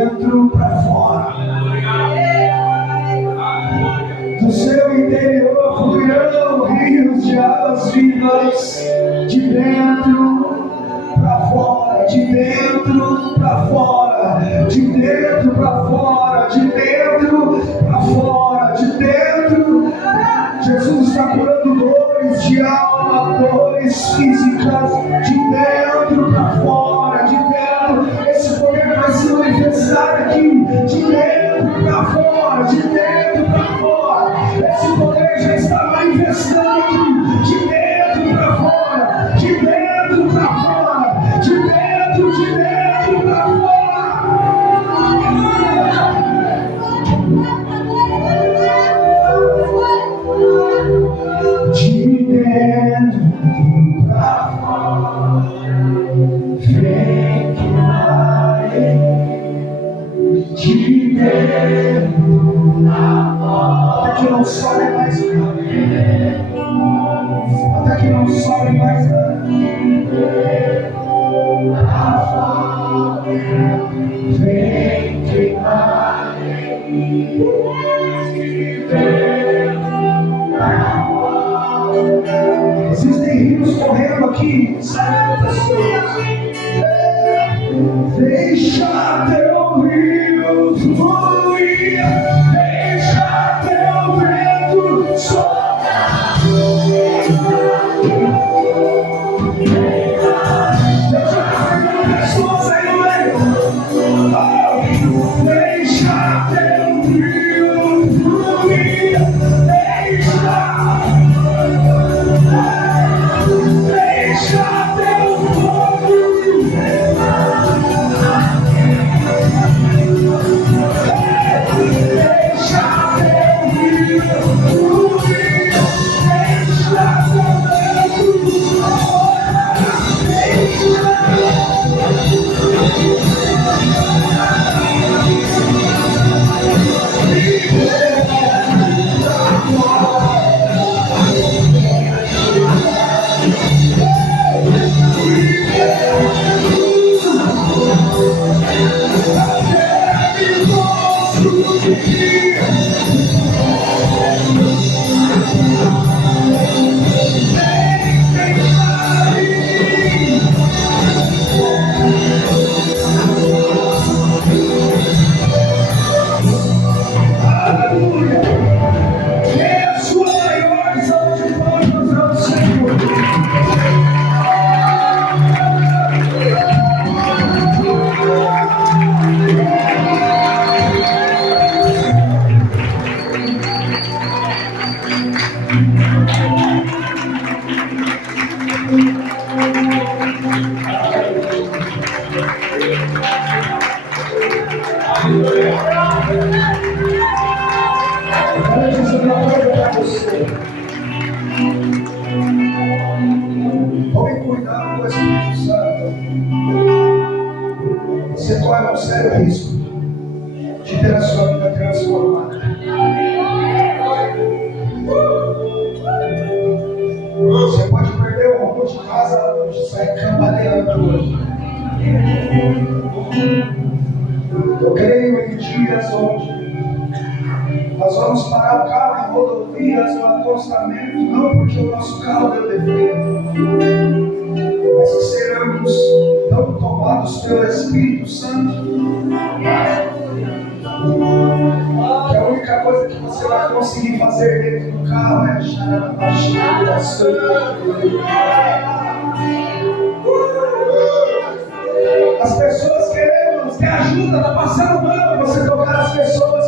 dentro para fora. Do seu interior fluirão rios de águas vivas, de dentro para fora, de dentro para fora, de dentro para fora, de dentro para fora, de dentro. Jesus está curando dores de alma, dores físicas, de dentro para fora, de dentro. Esse poder vai se manifestar aqui, de dentro para fora, de dentro para fora. Esse poder já está manifestando aqui, de dentro para fora, de dentro para fora, de dentro para fora. De dentro pra fora, vem que vai. De dentro pra fora, até que não sobe mais nada, até que não sobe mais nada. Pra fora, vem que vai. De dentro pra fora. Existem rios correndo aqui, sabe, pessoas? Deixa teu rio fluir, deixa teu vento soprar. Deixa pessoas aí no meio. Deixa teu rio fluir, deixa teu fogo queimar. Deixa teu rio fluir, deixa teu vento soprar. Tome cuidado com o Espírito Santo. Você corre um sério risco de ter a sua vida transformada. Você pode perder o rumo de casa e sair cambaleando hoje. Eu creio em dias onde nós vamos parar o carro em rodovias no acostamento, não porque o nosso carro deu defeito, mas que seremos tão tomados pelo Espírito Santo que a única coisa que você vai conseguir fazer dentro do carro é achar a chave da sua. As pessoas querendo ter ajuda, está passando mal você tocar as pessoas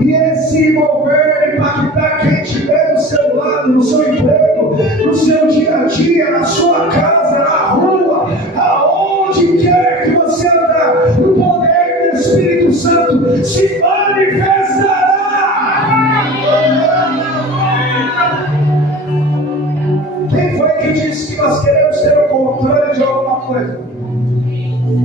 e esse mover, impactar quem estiver do seu lado, no seu emprego, no seu dia a dia, na sua casa, na rua, aonde quer que você andar, o poder do Espírito Santo se manifestará. Quem foi que disse que nós queremos ter o controle de alguma coisa?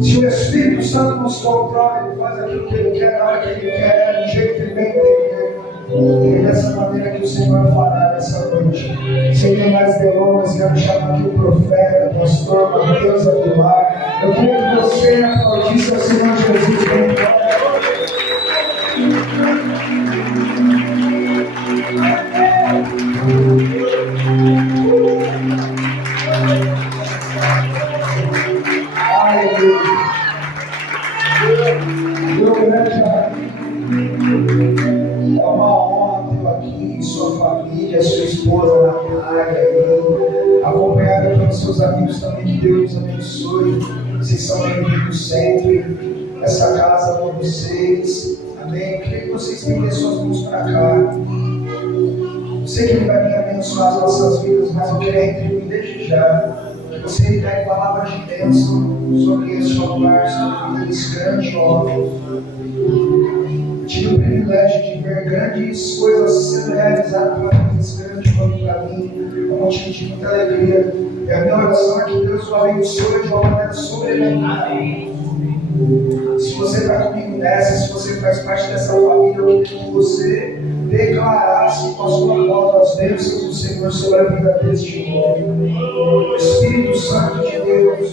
Se o Espírito Santo nos controla, Ele faz aquilo que Ele quer, na hora que Ele quer, do jeito que Ele bem entender. E é dessa maneira que o Senhor fará nessa noite. Sem mais delongas, quero chamar aqui o profeta, o pastor Mateus Aguilar. Eu queria que você aplaudisse ao Senhor Jesus. Pai, meu grande amigo, é uma honra tê-lo aqui, sua família, sua esposa Natália, aí, acompanhada pelos seus amigos também, que Deus abençoe. Vocês são bem-vindos sempre. Essa casa com vocês. Amém. Eu queria que vocês estendessem suas mãos para cá. Eu sei que Ele vai vir abençoar as nossas vidas, mas eu quero retribuir desde já. Que você libere palavras de bênção sobre esse altar, sobre esse grande homem. Tive o privilégio de ver grandes coisas sendo realizadas através desse grande homem para mim. É um motivo de muita alegria. E a minha oração é que Deus o abençoe de uma maneira sobrenatural. Se você está comigo nessa, se você faz parte dessa família, eu queria que você declarasse com a sua voz as bênçãos do Senhor sobre a vida deste homem. Espírito Santo de Deus,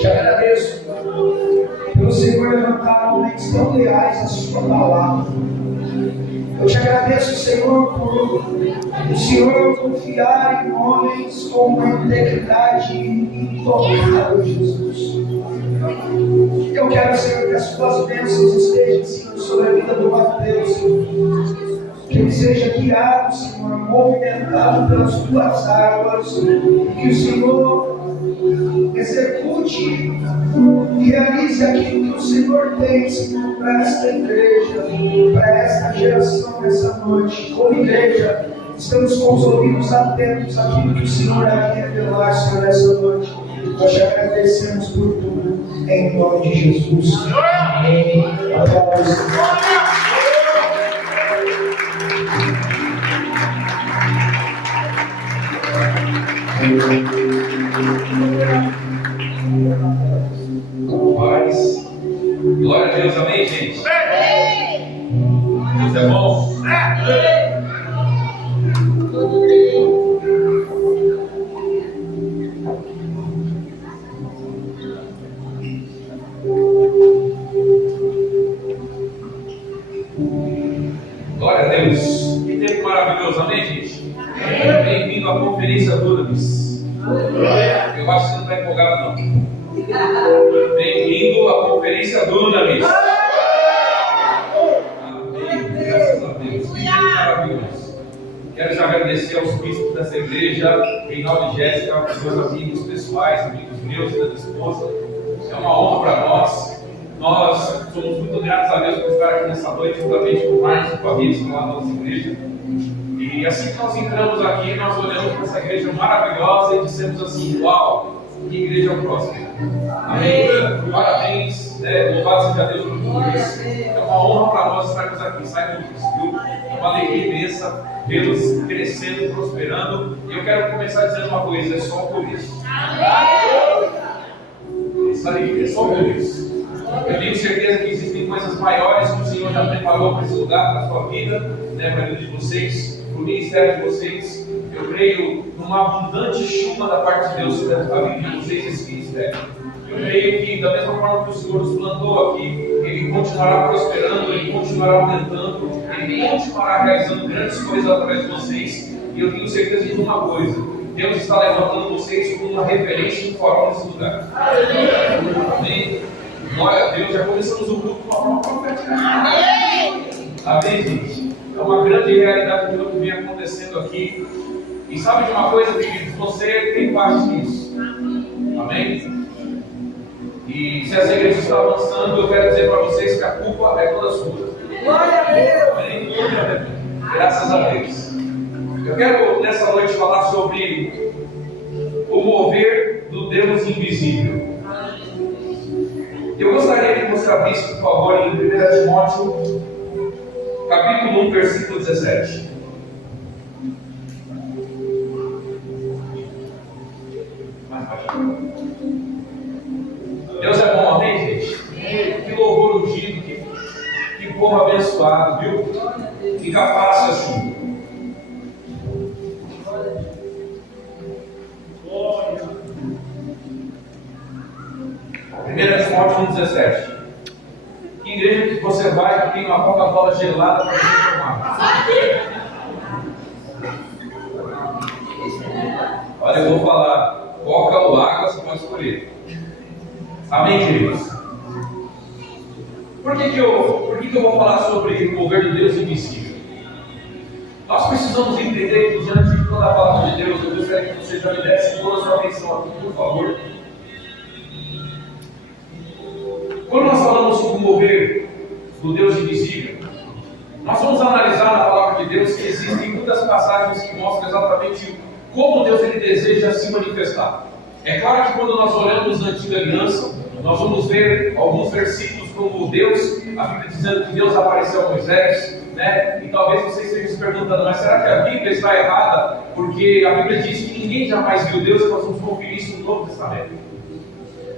te agradeço pelo Senhor levantar homens tão leais à sua palavra. Eu te agradeço, Senhor, por o Senhor confiar em homens com uma integridade intocável, Jesus. Eu quero, Senhor, que as tuas bênçãos estejam, Senhor, sobre a vida do Mateus. Que ele seja guiado, Senhor, movimentado pelas tuas águas. Que o Senhor execute e realize aquilo que o Senhor tem, Senhor, para esta igreja, para esta geração, nessa noite. Como igreja, estamos com os ouvidos atentos àquilo que o Senhor vai revelar, Senhor, nessa noite. Nós te agradecemos por tudo, em nome de Jesus. Amém. Paz. Glória a Deus, amém, gente? Deus é bom. Glória a Deus. Que tempo maravilhoso, amém, gente? Bem-vindo à conferência Dunamis. Eu acho que você não está empolgado, não. Bem-vindo à conferência Dunamis. Amém. Graças a Deus. Que tempo maravilhoso. Quero já agradecer aos bispos dessa igreja, Reinaldo e Jéssica, aos meus amigos pessoais, amigos meus e da minha esposa. É uma honra para nós. Nós somos muito gratos a Deus por estar aqui nessa noite, juntamente com o Marcos e com a Bíblia, lá da nossa igreja. E assim que nós entramos aqui, nós olhamos para essa igreja maravilhosa e dissemos assim: uau, que igreja próspera. Amém. Parabéns, louvado seja Deus por tudo isso. É uma honra para nós estarmos aqui, saibam disso, viu? É uma alegria imensa vê-los crescendo, prosperando. E eu quero começar dizendo uma coisa: é só por isso. Isso aí, é só por isso. Eu tenho certeza que existem coisas maiores que o Senhor já preparou para esse lugar, para a sua vida, para a vida de vocês, para o ministério de vocês. Eu creio numa abundante chuva da parte de Deus sobre a vida de vocês e esse ministério. Eu creio que, da mesma forma que o Senhor nos plantou aqui, Ele continuará prosperando, Ele continuará aumentando, Ele continuará realizando grandes coisas através de vocês. E eu tenho certeza de uma coisa: Deus está levantando vocês como uma referência informal nesse lugar. Amém? Glória a Deus, já começamos o culto com uma forma profética. Amém, gente? É uma grande realidade aquilo que vem acontecendo aqui. E sabe de uma coisa, queridos? Você tem parte disso. Amém? E se essa igreja está avançando, eu quero dizer para vocês que a culpa é toda sua. Glória a Deus! Amém? Graças a Deus. Eu quero nessa noite falar sobre o mover do Deus invisível. Eu gostaria que você abrisse, por favor, em 1 Timóteo, capítulo 1, versículo 17. Deus é bom, amém, gente? Que louvor ungido, que povo abençoado, viu? Fica fácil assim. 1 Timóteo 1,17. Que igreja que você vai que tem uma Coca-Cola gelada para você tomar? Olha, eu vou falar: Coca ou água, você pode escolher. Amém, queridos? Por que eu vou falar sobre o mover de Deus invisível? Nós precisamos entender que diante de toda a palavra de Deus, eu gostaria que você já me desse toda a sua atenção aqui, por favor. Quando nós falamos sobre o mover do Deus invisível, nós vamos analisar na palavra de Deus que existem muitas passagens que mostram exatamente como Deus ele deseja se manifestar. É claro que quando nós olhamos na Antiga Aliança, nós vamos ver alguns versículos como Deus, a Bíblia dizendo que Deus apareceu a Moisés, né? E talvez você esteja se perguntando, mas será que a Bíblia está errada? Porque a Bíblia diz que ninguém jamais viu Deus, e nós vamos conferir isso no Novo Testamento.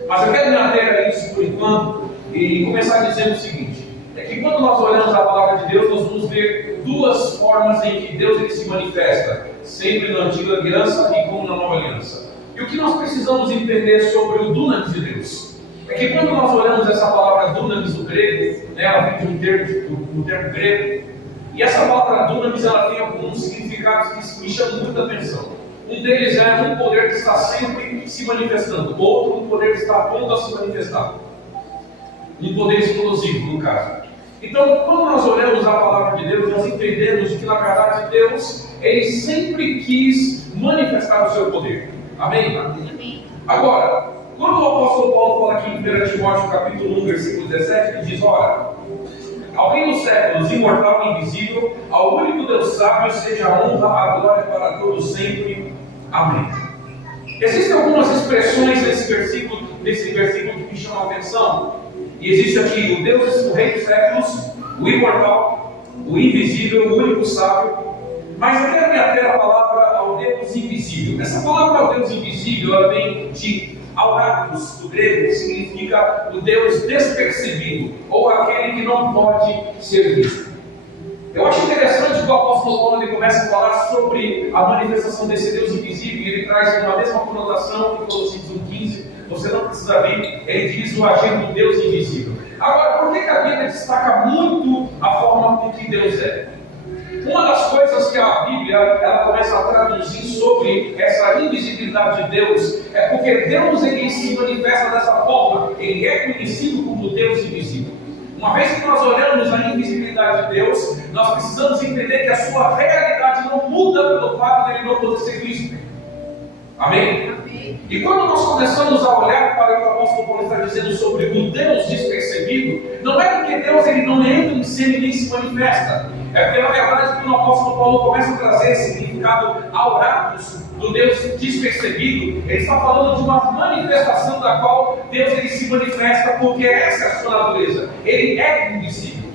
Mas eu quero me ater a isso por enquanto e começar dizendo o seguinte: é que quando nós olhamos a palavra de Deus, nós vamos ver duas formas em que Deus ele se manifesta, sempre na Antiga Aliança e como na Nova Aliança. E o que nós precisamos entender sobre o dunamis de Deus é que quando nós olhamos essa palavra dunamis no grego, né, ela vem de um termo grego, e essa palavra dunamis ela tem alguns significados que me chamam muita atenção. Um deles é um poder que está sempre se manifestando, outro um poder que está pronto a se manifestar. Um poder explosivo, no caso. Então, quando nós olhamos a palavra de Deus, nós entendemos que, na verdade, Deus, ele sempre quis manifestar o seu poder. Amém? Amém. Agora, quando o apóstolo Paulo fala aqui em 1 Timóteo capítulo 1, versículo 17, ele diz: ora, ao fim dos séculos, imortal e invisível, ao único Deus sábio, seja a honra, a glória para todos sempre. Amém. Existem algumas expressões nesse versículo que me chamam a atenção. E existe aqui o Deus, o Rei dos séculos, o imortal, o invisível, o único sábio. Mas eu quero me ater a palavra ao Deus invisível. Essa palavra ao Deus invisível, ela vem de auratus, do grego, que significa o Deus despercebido, ou aquele que não pode ser visto. Eu acho interessante que o apóstolo Paulo ele começa a falar sobre a manifestação desse Deus invisível, e ele traz uma mesma conotação em Colossenses 1,15. Você não precisa ver, ele diz o agir do Deus invisível. Agora, por que a Bíblia destaca muito a forma com que Deus é? Uma das coisas que a Bíblia ela começa a traduzir sobre essa invisibilidade de Deus é porque Deus ele se manifesta dessa forma, ele é conhecido como Deus invisível. Uma vez que nós olhamos a invisibilidade de Deus, nós precisamos entender que a sua realidade não muda pelo fato de ele não poder ser visto. Amém? E quando nós começamos a olhar para o que o apóstolo Paulo está dizendo sobre o Deus despercebido, não é porque Deus ele não entra em cena e nem se manifesta. É porque, na verdade, quando o apóstolo Paulo começa a trazer esse significado auratus do Deus despercebido, ele está falando de uma manifestação da qual Deus ele se manifesta, porque essa é a sua natureza. Ele é invisível.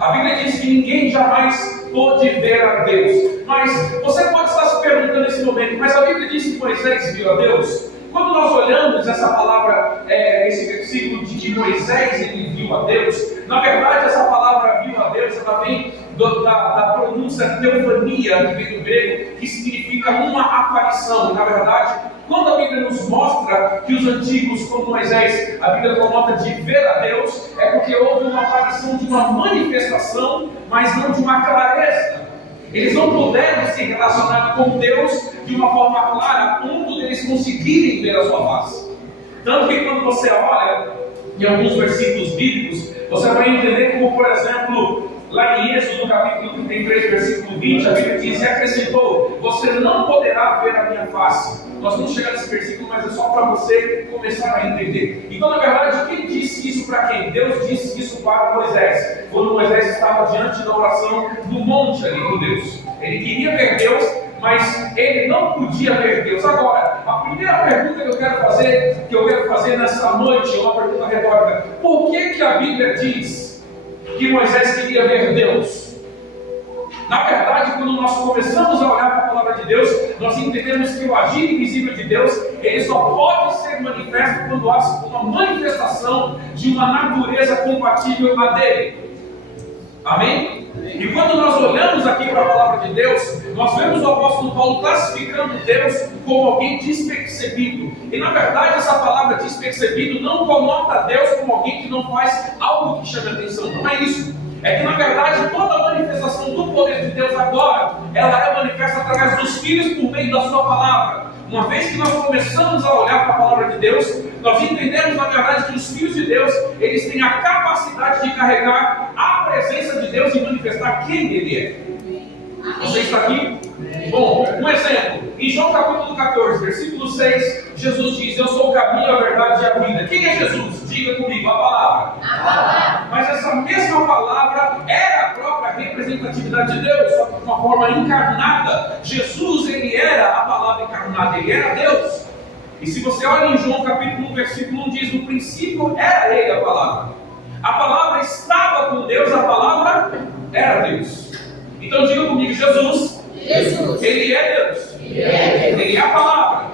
A Bíblia diz que ninguém jamais pôde ver a Deus. Mas você pode estar se perguntando nesse momento, mas a Bíblia diz que Moisés viu a Deus? Quando nós olhamos essa palavra, esse versículo de que Moisés ele viu a Deus, na verdade essa palavra viu a Deus, ela vem da pronúncia teofania, que vem do grego, que significa uma aparição. E, na verdade, quando a Bíblia nos mostra que os antigos, como Moisés, a Bíblia coloca de ver a Deus, é porque houve uma aparição de uma manifestação, mas não de uma clareza. Eles não puderam se relacionar com Deus de uma forma clara, a ponto de eles conseguirem ver a sua face. Tanto que quando você olha em alguns versículos bíblicos, você vai entender como, por exemplo, lá em Êxodo, capítulo 33, versículo 20, a Bíblia diz: e acrescentou, você não poderá ver a minha face. Nós vamos chegar nesse versículo, mas é só para você começar a entender. Então, na verdade, quem disse isso para quem? Deus disse isso para Moisés, quando Moisés estava diante da oração do monte ali com Deus. Ele queria ver Deus, mas ele não podia ver Deus. Agora, a primeira pergunta que eu quero fazer nessa noite é uma pergunta retórica: por que a Bíblia diz que Moisés queria ver Deus? Na verdade, quando nós começamos a olhar para a palavra de Deus, nós entendemos que o agir invisível de Deus, ele só pode ser manifesto quando há uma manifestação de uma natureza compatível a dele. Amém? E quando nós olhamos aqui para a palavra de Deus, nós vemos o apóstolo Paulo classificando Deus como alguém despercebido. E na verdade essa palavra despercebido não conota Deus como alguém que não faz algo que chame a atenção. Não é isso. É que na verdade toda a manifestação do poder de Deus agora, ela é manifesta através dos filhos por meio da sua palavra. uma vez que nós começamos a olhar para a palavra de Deus, nós entendemos na verdade que os filhos de Deus, eles têm a capacidade de carregar a presença de Deus e manifestar quem Ele é. Você está aqui? Bom, um exemplo. Em João capítulo 14, versículo 6, Jesus diz: eu sou o caminho, a verdade e a vida. Quem é Jesus? Diga comigo, a palavra. A palavra. Mas essa mesma palavra era a própria representatividade de Deus, só que de uma forma encarnada. Jesus, ele era a palavra encarnada, ele era Deus. E se você olha em João capítulo 1, versículo 1, diz: no princípio era ele a palavra. A palavra estava com Deus, a palavra era Deus. Então diga comigo, Jesus, ele é Deus. Ele é a palavra.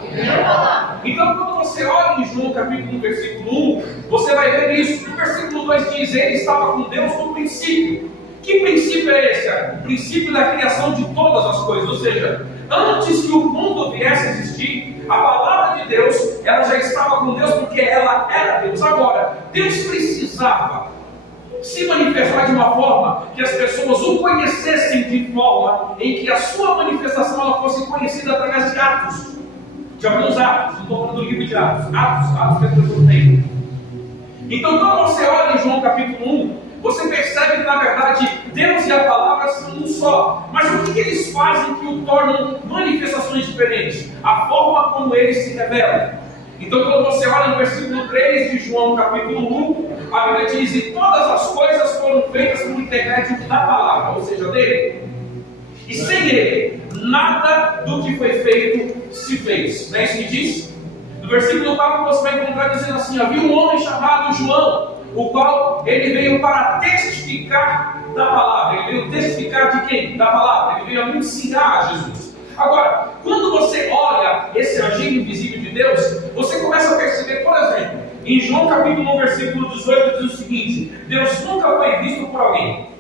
Então quando você olha em João capítulo 1, versículo 1, você vai ver isso. No versículo 2 diz: ele estava com Deus no princípio. Que princípio é esse? O princípio da criação de todas as coisas. Ou seja, antes que o mundo viesse a existir, a palavra de Deus, ela já estava com Deus porque ela era Deus. Agora, Deus precisava se manifestar de uma forma que as pessoas o conhecessem de forma em que a sua manifestação ela fosse conhecida através de atos, de alguns atos. Não estou falando do livro de atos que as pessoas têm. Então quando você olha em João capítulo 1, você percebe que na verdade Deus e a palavra são um só. Mas o que eles fazem que o tornam manifestações diferentes? A forma como eles se revelam. Então quando você olha no versículo 3 de João capítulo 1, a Bíblia diz: e todas as coisas foram feitas por intermédio da palavra, ou seja, dele. E sem ele, nada do que foi feito se fez. Não é isso que diz? No versículo 4 você vai encontrar dizendo assim: havia um homem chamado João, o qual ele veio para testificar da palavra. Ele veio testificar de quem? Da palavra. Ele veio anunciar a Jesus. Agora, quando você olha esse agir invisível de Deus, você começa a perceber, por exemplo, em João capítulo 1, versículo 18, diz o seguinte: Deus nunca foi visto por alguém.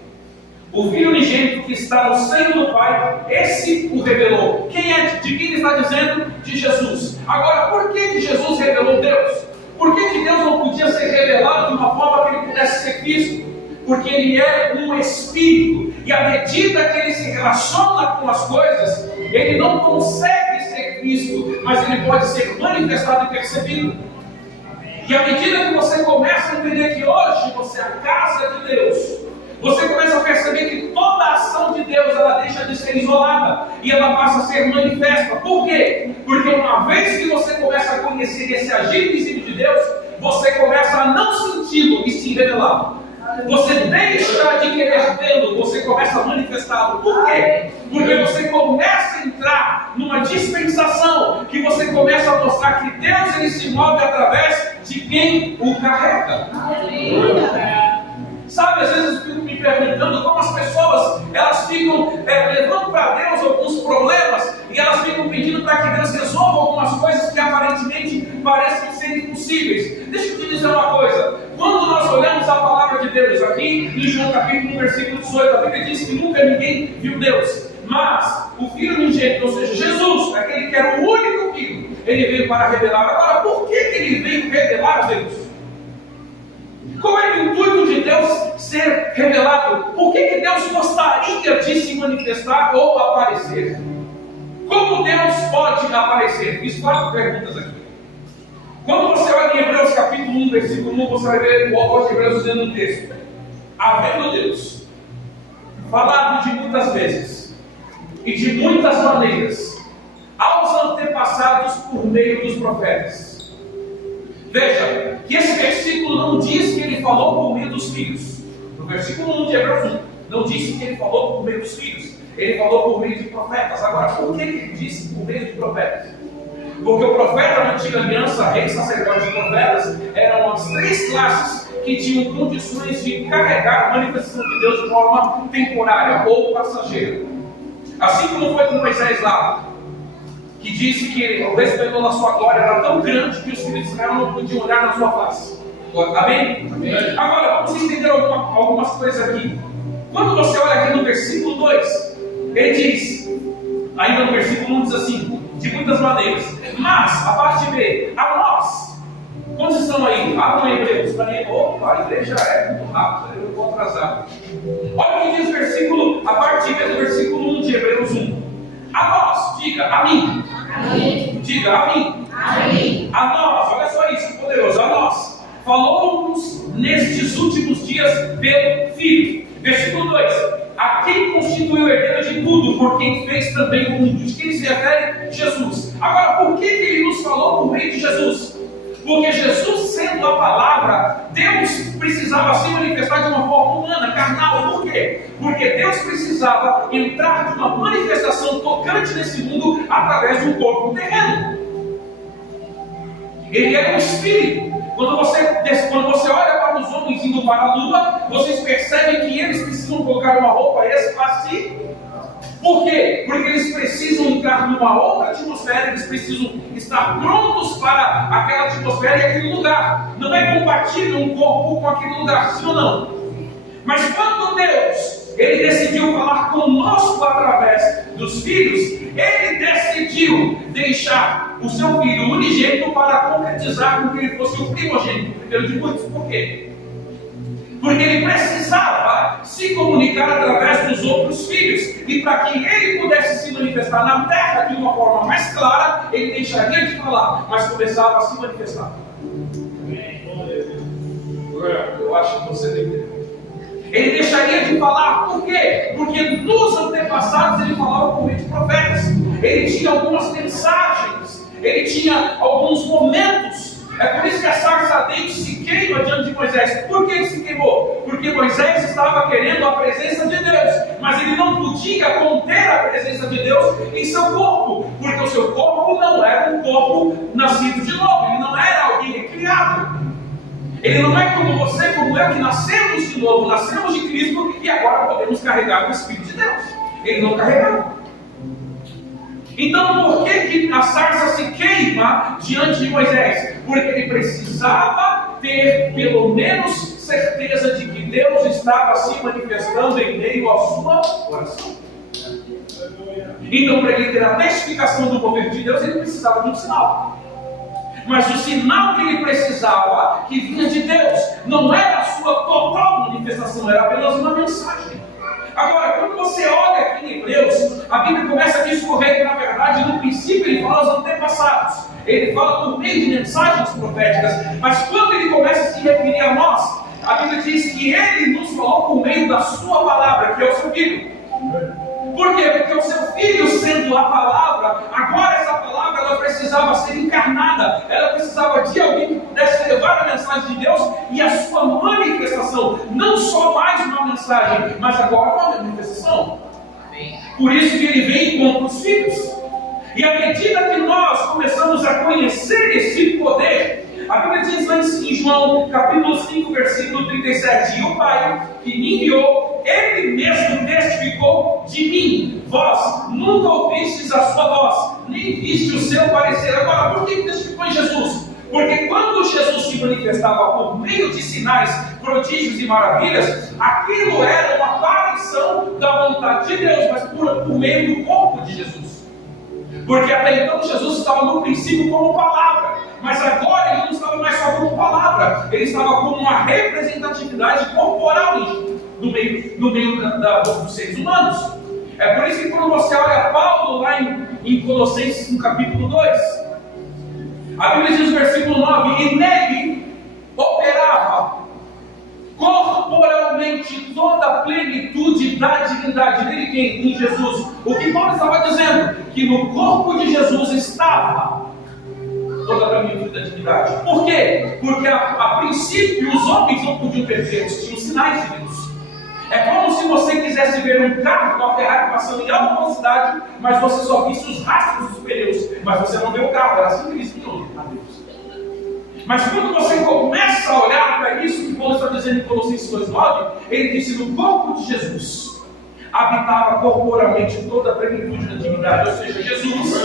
O Filho unigênito que está no seio do Pai, esse o revelou. Quem é? De quem ele está dizendo? De Jesus. Agora, por que Jesus revelou Deus? Por que Deus não podia ser revelado de uma forma que ele pudesse ser visto? Porque ele é um Espírito. E à medida que ele se relaciona com as coisas, ele não consegue ser visto, mas ele pode ser manifestado e percebido. E à medida que você começa a entender que hoje você é a casa de Deus, você começa a perceber que toda a ação de Deus ela deixa de ser isolada e ela passa a ser manifesta. Por quê? Porque uma vez que você começa a conhecer esse agir invisível de Deus, você começa a não senti-lo e se revelá-lo. Você deixa de querer vê-lo, você começa a manifestá-lo. Por quê? Porque você começa a entrar numa dispensação que você começa a mostrar que Deus ele se move através de quem o carrega. Sabe, às vezes eu fico me perguntando como as pessoas elas ficam levando para Deus alguns problemas e elas ficam pedindo para que Deus resolva algumas coisas que aparentemente parecem ser impossíveis. Deixa eu te dizer uma coisa: quando nós olhamos a palavra de Deus aqui em João capítulo 1, versículo 18, a Bíblia diz que nunca ninguém viu Deus, mas o Filho unigênito, ou seja, Jesus, aquele que era o único Filho, ele veio para revelar. Agora, por que ele veio revelar Deus? Qual é o intuito de Deus ser revelado? Por que Deus gostaria de se manifestar ou aparecer? Como Deus pode aparecer? Fiz 4 perguntas aqui. Quando você olha em Hebreus capítulo 1, versículo 1, você vai ver o autor de Hebreus dizendo no texto: havendo Deus falado de muitas vezes e de muitas maneiras aos antepassados por meio dos profetas. Veja, que esse versículo não diz que ele falou por meio dos filhos. No versículo 1 de Hebreus 1, não disse que ele falou por meio dos filhos. Ele falou por meio de profetas. Agora, por que ele disse por meio de profetas? Porque o profeta na antiga aliança, rei, sacerdote e profetas, eram as 3 classes que tinham condições de carregar a manifestação de Deus de forma temporária ou passageira. Assim como foi com Moisés lá, que disse que o resplendor da sua glória era tão grande que os filhos de Israel não podiam olhar na sua face. Amém? Amém. Agora, vamos entender algumas coisas aqui. Quando você olha aqui no versículo 2, ele diz, ainda no versículo 1 diz assim: de muitas maneiras. Mas, a parte B, a nós. Quantos estão aí? Abram aí, Hebreus. Opa, a igreja é muito rápida, eu vou atrasar. Olha o que diz o versículo, a parte B do versículo 1 de Hebreus 1. A nós, diga, a mim. Diga a mim. A nós, olha só isso, poderoso, a nós. Falou-nos nestes últimos dias pelo Filho. Versículo 2: a quem constituiu o herdeiro de tudo, por quem fez também o mundo. De quem se refere? Jesus. Agora, por que ele nos falou por meio de Jesus? Porque Jesus, sendo a palavra, Deus precisava se manifestar de uma forma humana, carnal. Por quê? Porque Deus precisava entrar de uma manifestação tocante nesse mundo através de um corpo terreno. Ele era um espírito. Quando você olha para os homens indo para a lua, vocês percebem que eles precisam colocar uma roupa espacial. Por quê? Porque eles precisam entrar numa outra atmosfera, eles precisam estar prontos para aquela atmosfera e aquele lugar. Não é compatível um corpo com aquele lugar, sim ou não? Mas quando Deus, Ele decidiu falar conosco através dos filhos, Ele decidiu deixar o seu filho unigênito para concretizar com que ele fosse o primogênito, primeiro de muitos. Por quê? Porque ele precisava se comunicar através dos outros filhos. E para que ele pudesse se manifestar na terra de uma forma mais clara, ele deixaria de falar, mas começava a se manifestar. Eu acho que você entendeu. Ele deixaria de falar, por quê? Porque nos antepassados ele falava por meio de profetas. Ele tinha algumas mensagens, ele tinha alguns momentos. É por isso que a sarça ardente se queima diante de Moisés. Por que ele se queimou? Porque Moisés estava querendo a presença de Deus, mas ele não podia conter a presença de Deus em seu corpo, porque o seu corpo não era um corpo nascido de novo, ele não era alguém recriado. Ele não é como você, como eu, que nascemos de novo, nascemos de Cristo e agora podemos carregar o Espírito de Deus. Ele não carregava. Então, por que a sarça se queima diante de Moisés? Porque ele precisava ter pelo menos certeza de que Deus estava se manifestando em meio à sua oração. Então, para ele ter a testificação do mover de Deus, ele precisava de um sinal. Mas o sinal que ele precisava, que vinha de Deus, não era a sua total manifestação, era apenas uma mensagem. Agora, quando você olha aqui em Hebreus, a Bíblia começa a discorrer que, na verdade, no princípio ele fala aos antepassados. Ele fala por meio de mensagens proféticas. Mas quando ele começa a se referir a nós, a Bíblia diz que ele nos falou por meio da sua palavra, que é o seu Filho. Por quê? Porque o seu Filho, sendo a palavra, agora essa palavra ela precisava ser encarnada. Ela precisava de alguém que pudesse levar a mensagem de Deus e a sua manifestação. Não só mais uma mensagem, mas agora uma manifestação. Por isso que ele vem contra os filhos. E à medida que nós começamos a conhecer esse poder, a Bíblia diz lá em João, capítulo 5, versículo 37, e o Pai que me enviou, Ele mesmo testificou de mim. Vós nunca ouvistes a sua voz, nem viste o seu parecer. Agora, por que testificou em Jesus? Porque quando Jesus se manifestava por meio de sinais, prodígios e maravilhas, aquilo era uma aparição da vontade de Deus, mas por meio do corpo de Jesus. Porque até então Jesus estava no princípio como palavra, mas agora ele não estava mais só como palavra, ele estava como uma representatividade corporal no meio dos seres humanos. É por isso que quando você olha Paulo lá em Colossenses, no capítulo 2, a Bíblia diz no versículo 9, e nele operava corporalmente toda a plenitude da divindade. Nele quem? Em Jesus. O que Paulo estava dizendo? Que no corpo de Jesus estava toda a plenitude da divindade. Por quê? Porque a princípio os homens não podiam ver Deus, tinham sinais de Deus. É como se você quisesse ver um carro, uma Ferrari passando em alta velocidade, mas você só visse os rastros dos pneus, mas você não vê o carro, era assim que eles viam a Deus. Mas quando você começa a olhar para isso que Paulo está dizendo em Colossenses 2,9, ele disse: no corpo de Jesus habitava corporalmente toda a plenitude da divindade, ou seja, Jesus.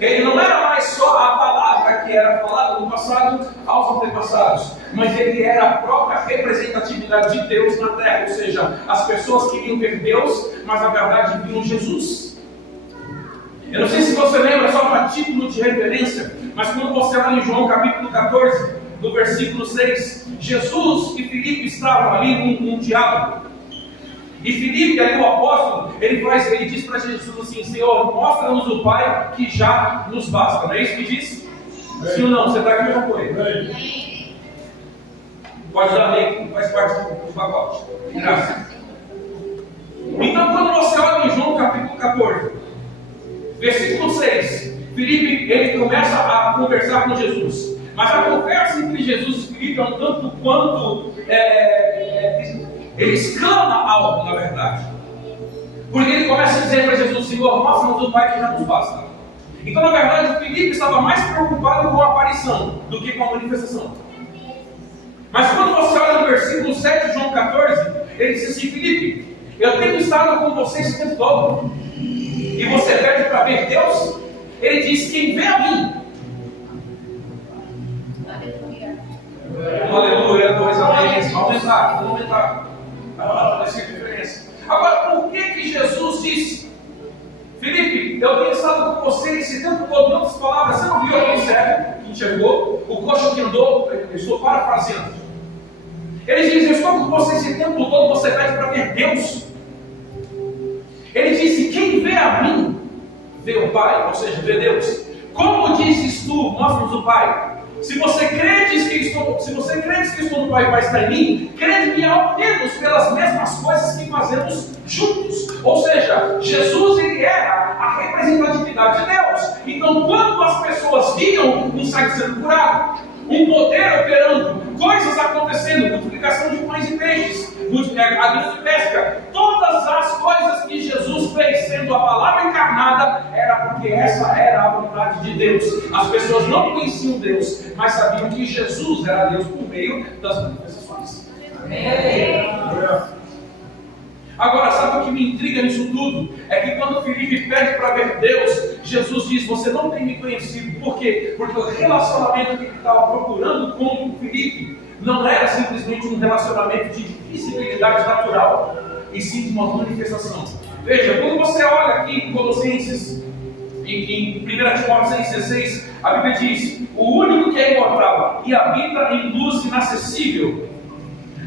Ele não era mais só a palavra que era falada no passado aos antepassados, mas ele era a própria representatividade de Deus na terra, ou seja, as pessoas queriam ver Deus, mas na verdade viam Jesus. Eu não sei se você lembra, só para título de referência, mas quando você olha em João capítulo 14, no versículo 6, Jesus e Filipe estavam ali num diálogo. E Filipe, ali o apóstolo, ele diz para Jesus assim: Senhor, mostra-nos o Pai, que já nos basta. Não é isso que diz? Sim ou não? Você está aqui ou já foi? Pode dar amém, que faz parte do pacote. Graças. Então, quando você olha em João capítulo 14, versículo 6, Filipe, ele começa a conversar com Jesus. Mas a conversa entre Jesus e Filipe é um tanto quanto ele exclama algo, na verdade. Porque ele começa a dizer para Jesus: Senhor, mostra-nos o Pai, que já nos basta. Então, na verdade, o Filipe estava mais preocupado com a aparição do que com a manifestação. Mas quando você olha no versículo 7 de João 14, ele diz assim: Filipe, eu tenho estado com vocês o tempo todo, e você pede para ver Deus? Ele diz: quem vê a mim. Aleluia, dois amém. Vamos aumentar. Vai fazer diferença. Agora, por que Jesus disse: Filipe, eu tenho estado com você esse tempo todo? Em outras palavras, você não viu aquele cego que enxergou, o coxo que andou? Eu estou parafraseando. Ele diz: eu estou com você esse tempo todo, você pede para ver Deus. Ele disse: quem vê a mim, vê o Pai, ou seja, vê Deus. Como dizes tu, mostra-nos o Pai? Se você credes que estou no Pai e o Pai está em mim, crede-me ao menos pelas mesmas coisas que fazemos juntos. Ou seja, Jesus, ele era a representatividade de Deus. Então, quando as pessoas viam um cego sendo curado, um poder operando, coisas acontecendo, multiplicação de pães e peixes, a grande pesca, todas as coisas que Jesus fez, sendo a palavra encarnada, era porque essa era a vontade de Deus. As pessoas não conheciam Deus, mas sabiam que Jesus era Deus por meio das manifestações. Agora, sabe o que me intriga nisso tudo? É que quando Filipe pede para ver Deus, Jesus diz: você não tem me conhecido. Por quê? Porque o relacionamento que ele estava procurando com Filipe não era simplesmente um relacionamento de visibilidade natural, e sim de uma manifestação. Veja, quando você olha aqui em Colossenses, em 1 Timóteo 6,16, a Bíblia diz: o único que é imortal e habita em luz inacessível,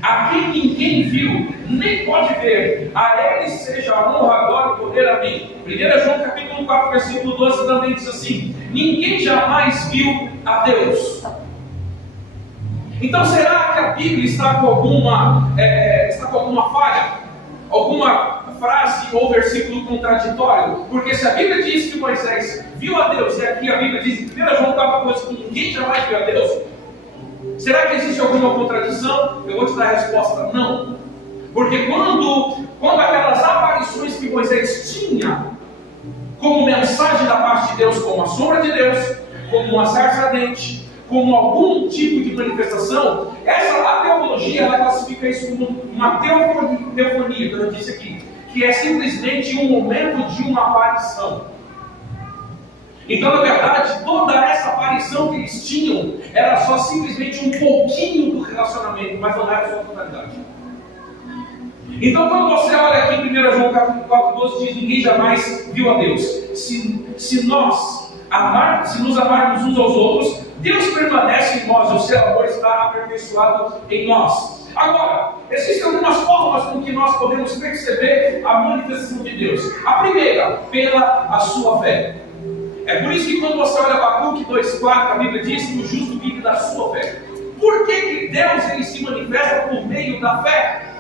a quem ninguém viu, nem pode ver, a ele seja a honra, a glória e o poder. Amém. 1 João capítulo 4, versículo 12 também diz assim: ninguém jamais viu a Deus. Então, será que a Bíblia está com alguma falha? Alguma frase ou versículo contraditório? Porque se a Bíblia diz que Moisés viu a Deus, e aqui a Bíblia diz em 1 João capítulo 4 que ninguém jamais viu a Deus, será que existe alguma contradição? Eu vou te dar a resposta: não. Porque quando aquelas aparições que Moisés tinha como mensagem da parte de Deus, como a sombra de Deus, como uma sarça ardente, como algum tipo de manifestação, a teologia ela classifica isso como uma teofonia, que eu disse aqui, que é simplesmente um momento de uma aparição. Então, na verdade, toda essa aparição que eles tinham era só simplesmente um pouquinho do relacionamento, mas não era a sua totalidade. Então, quando você olha aqui em 1 João capítulo 4, 12, diz: ninguém jamais viu a Deus. Se nos amarmos uns aos outros, Deus permanece em nós, o seu amor está aperfeiçoado em nós. Agora, existem algumas formas com que nós podemos perceber a manifestação de Deus. A primeira, pela a sua fé. É por isso que quando você olha Abacuque 2,4, a Bíblia diz que o justo vive da sua fé. Por que Deus ele se manifesta por meio da fé?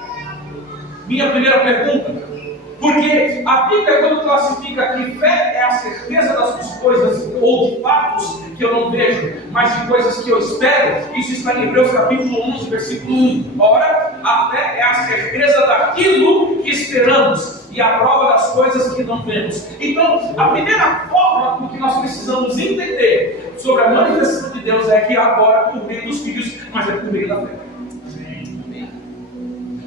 Minha primeira pergunta. Porque a Bíblia, quando classifica que fé é a certeza das coisas ou de fatos que eu não vejo, mas de coisas que eu espero, isso está em Hebreus capítulo 11, versículo 1. Ora, a fé é a certeza daquilo que esperamos e a prova das coisas que não vemos. Então, a primeira forma com que nós precisamos entender sobre a manifestação de Deus é que agora por meio dos filhos, mas é por meio da fé.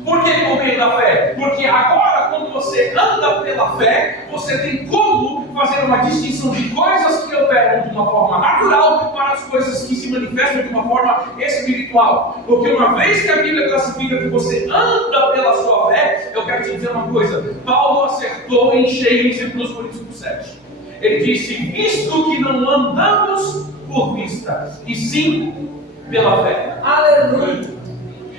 Por que por meio da fé? Porque agora, quando você anda pela fé, você tem como fazer uma distinção de coisas que operam de uma forma natural para as coisas que se manifestam de uma forma espiritual. Porque uma vez que a Bíblia classifica que você anda pela sua fé, eu quero te dizer uma coisa: Paulo acertou em cheio em 2 Coríntios 7. Ele disse: visto que não andamos por vista, e sim pela fé. Aleluia!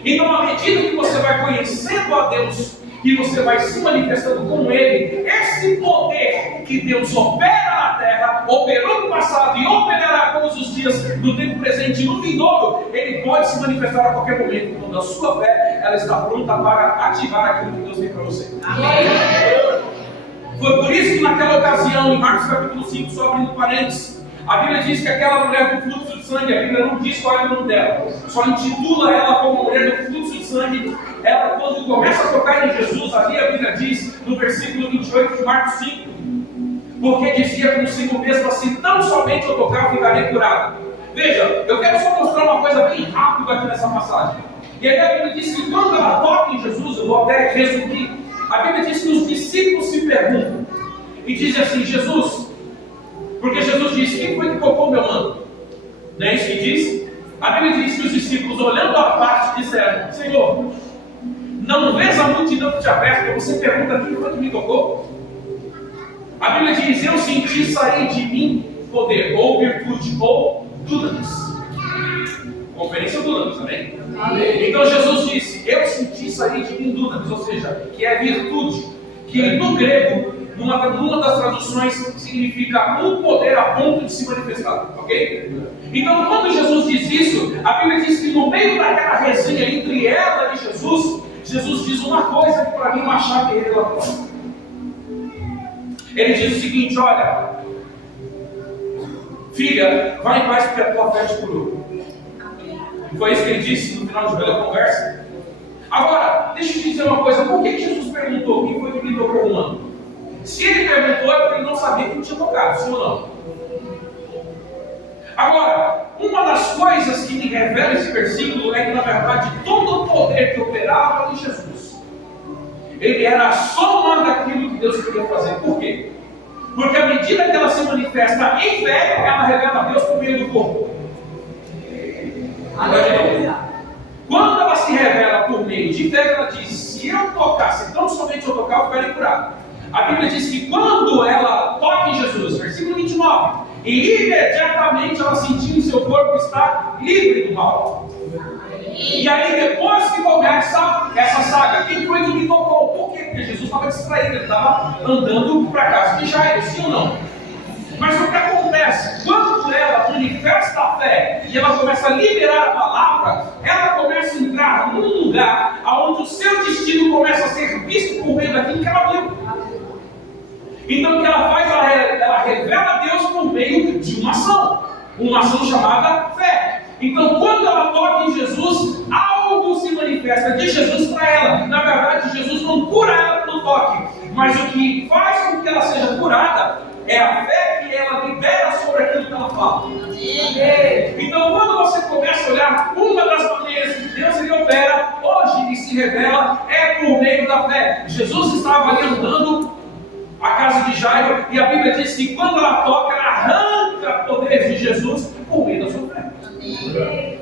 Então, à medida que você vai conhecendo a Deus que você vai se manifestando com Ele, esse poder que Deus opera na terra, operou no passado e operará todos os dias, no tempo presente e no vindouro, Ele pode se manifestar a qualquer momento, quando a sua fé ela está pronta para ativar aquilo que Deus tem para você. Amém. Foi por isso que naquela ocasião, em Marcos capítulo 5, só abrindo parênteses, a Bíblia diz que aquela mulher do fluxo de sangue, a Bíblia não diz qual é o nome dela, só intitula ela como mulher do fluxo de sangue. Ela, quando começa a tocar em Jesus, ali a Bíblia diz, no versículo 28 de Marcos 5, porque dizia consigo mesmo assim: tão somente eu tocar, ficarei curado. Veja, eu quero só mostrar uma coisa bem rápida aqui nessa passagem. E aí a Bíblia diz que quando ela toca em Jesus, eu vou até resumir, a Bíblia diz que os discípulos se perguntam e dizem assim: Jesus, porque Jesus disse: quem foi que tocou meu manto? Não é isso que diz? A Bíblia diz que os discípulos, olhando à parte, disseram: Senhor, não vês a multidão que te aperta? Você pergunta: quem foi que me tocou? A Bíblia diz: eu senti sair de mim poder, ou virtude, ou dunamis. Conferência dunamis, amém? Amém? Então Jesus disse: eu senti sair de mim dunamis, ou seja, que é virtude, que no grego, numa das traduções, significa um poder a ponto de se manifestar, ok? Então, quando Jesus diz isso, a Bíblia diz que no meio daquela resenha entre ela e Jesus, Jesus diz uma coisa que para mim é uma chave revelatória. Ele diz o seguinte: olha, filha, vai em paz porque a tua fé te curou. E foi isso que ele disse no final de toda a conversa. Agora, deixa eu te dizer uma coisa: por que Jesus perguntou quem foi que me tocou o manto? Se ele perguntou, é porque ele não sabia que tinha tocado, sim ou não? Agora, uma das coisas que me revela esse versículo é que, na verdade, todo o poder que operava em Jesus, ele era a soma daquilo que Deus queria fazer. Por quê? Porque à medida que ela se manifesta em fé, ela revela a Deus por meio do corpo. Quando ela se revela por meio de fé, ela diz: se eu tocasse, tão somente eu tocar, eu ficaria curado. A Bíblia diz que quando ela toca em Jesus, versículo 29, e imediatamente ela sentiu em seu corpo estar livre do mal. E aí depois que começa essa saga, quem foi que me tocou? Por quê? Porque Jesus estava distraído, ele estava andando para casa de Jairo, sim ou não? Mas o que acontece? Quando ela manifesta a fé e ela começa a liberar a palavra, ela começa a entrar num lugar onde o seu destino começa a ser visto por meio daquilo que ela viu. Então o que ela faz? Ela revela a Deus por meio de uma ação chamada fé. Então quando ela toca em Jesus, algo se manifesta de Jesus para ela. Na verdade, Jesus não cura ela pelo toque, mas o que faz com que ela seja curada é a fé que ela libera sobre aquilo que ela fala. Então quando você começa a olhar, uma das maneiras que Deus ele opera hoje e se revela é por meio da fé. Jesus estava ali andando a casa de Jairo, e a Bíblia diz que quando ela toca, ela arranca poder de Jesus por meio da sua fé.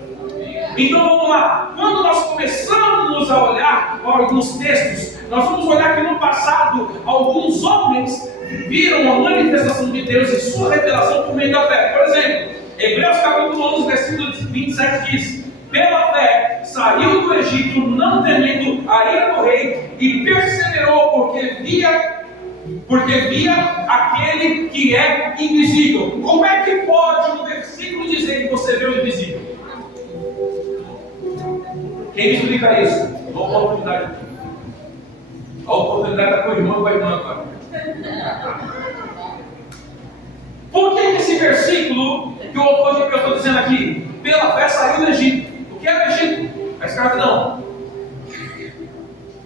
Então vamos lá, quando nós começamos a olhar alguns textos, nós vamos olhar que no passado alguns homens viram a manifestação de Deus e sua revelação por meio da fé. Por exemplo, Hebreus capítulo 11, versículo 27 diz: pela fé saiu do Egito, não temendo a ira do rei, e perseverou porque via aquele que é invisível. Como é que pode um versículo dizer que você vê o invisível? Quem explica isso? Dou uma oportunidade aqui. A oportunidade está com o irmão e com a irmã agora. Por que esse versículo que o autor de Hebreus está dizendo aqui? Pela fé saiu do Egito. O que é o Egito? A escravidão.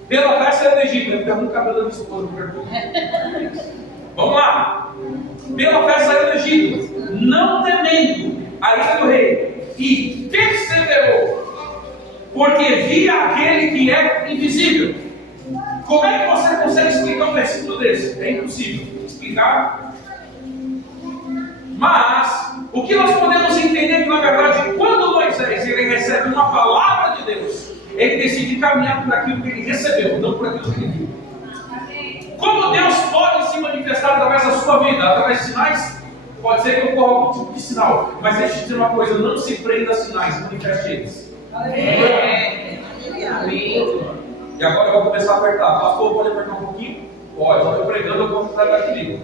Pela fé saiu do Egito. Eu pergunto o cabelo da esposa. Vamos lá. Pela fé saiu do Egito, não temendo a ira do rei, e perseverou, porque via aquele que é invisível. Como é que você consegue explicar um versículo desse? É impossível explicar. Mas o que nós podemos entender é que, na verdade, quando Moisés ele recebe uma palavra de Deus, ele decide caminhar por aquilo que ele recebeu, não por aquilo que ele viu. Como Deus pode se manifestar através da sua vida? Através de sinais? Pode ser que ocorra algum tipo de sinal, mas deixa eu dizer uma coisa: não se prenda a sinais, manifeste eles. E agora eu vou começar a apertar. Pastor, pode apertar um pouquinho? Pode. Eu estou pregando, eu vou tratar comigo.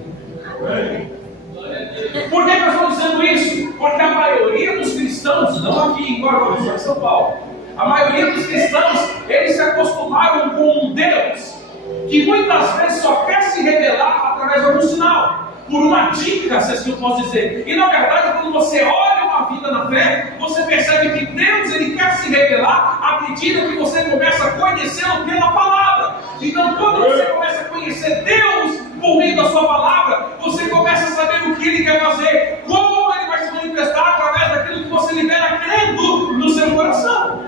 Por que nós estamos dizendo isso? Porque a maioria dos cristãos, não aqui em Guarulhos, só em São Paulo, a maioria dos cristãos, eles se acostumaram com um Deus que muitas vezes só quer se revelar através de algum sinal, por uma dica, se assim eu posso dizer. E na verdade, quando você olha uma vida na fé, você percebe que Deus ele quer se revelar à medida que você começa a conhecê-lo pela palavra. Então, quando você começa a conhecer Deus por meio da sua palavra, você começa a saber o que Ele quer fazer, como Ele vai se manifestar através daquilo que você libera crendo no seu coração.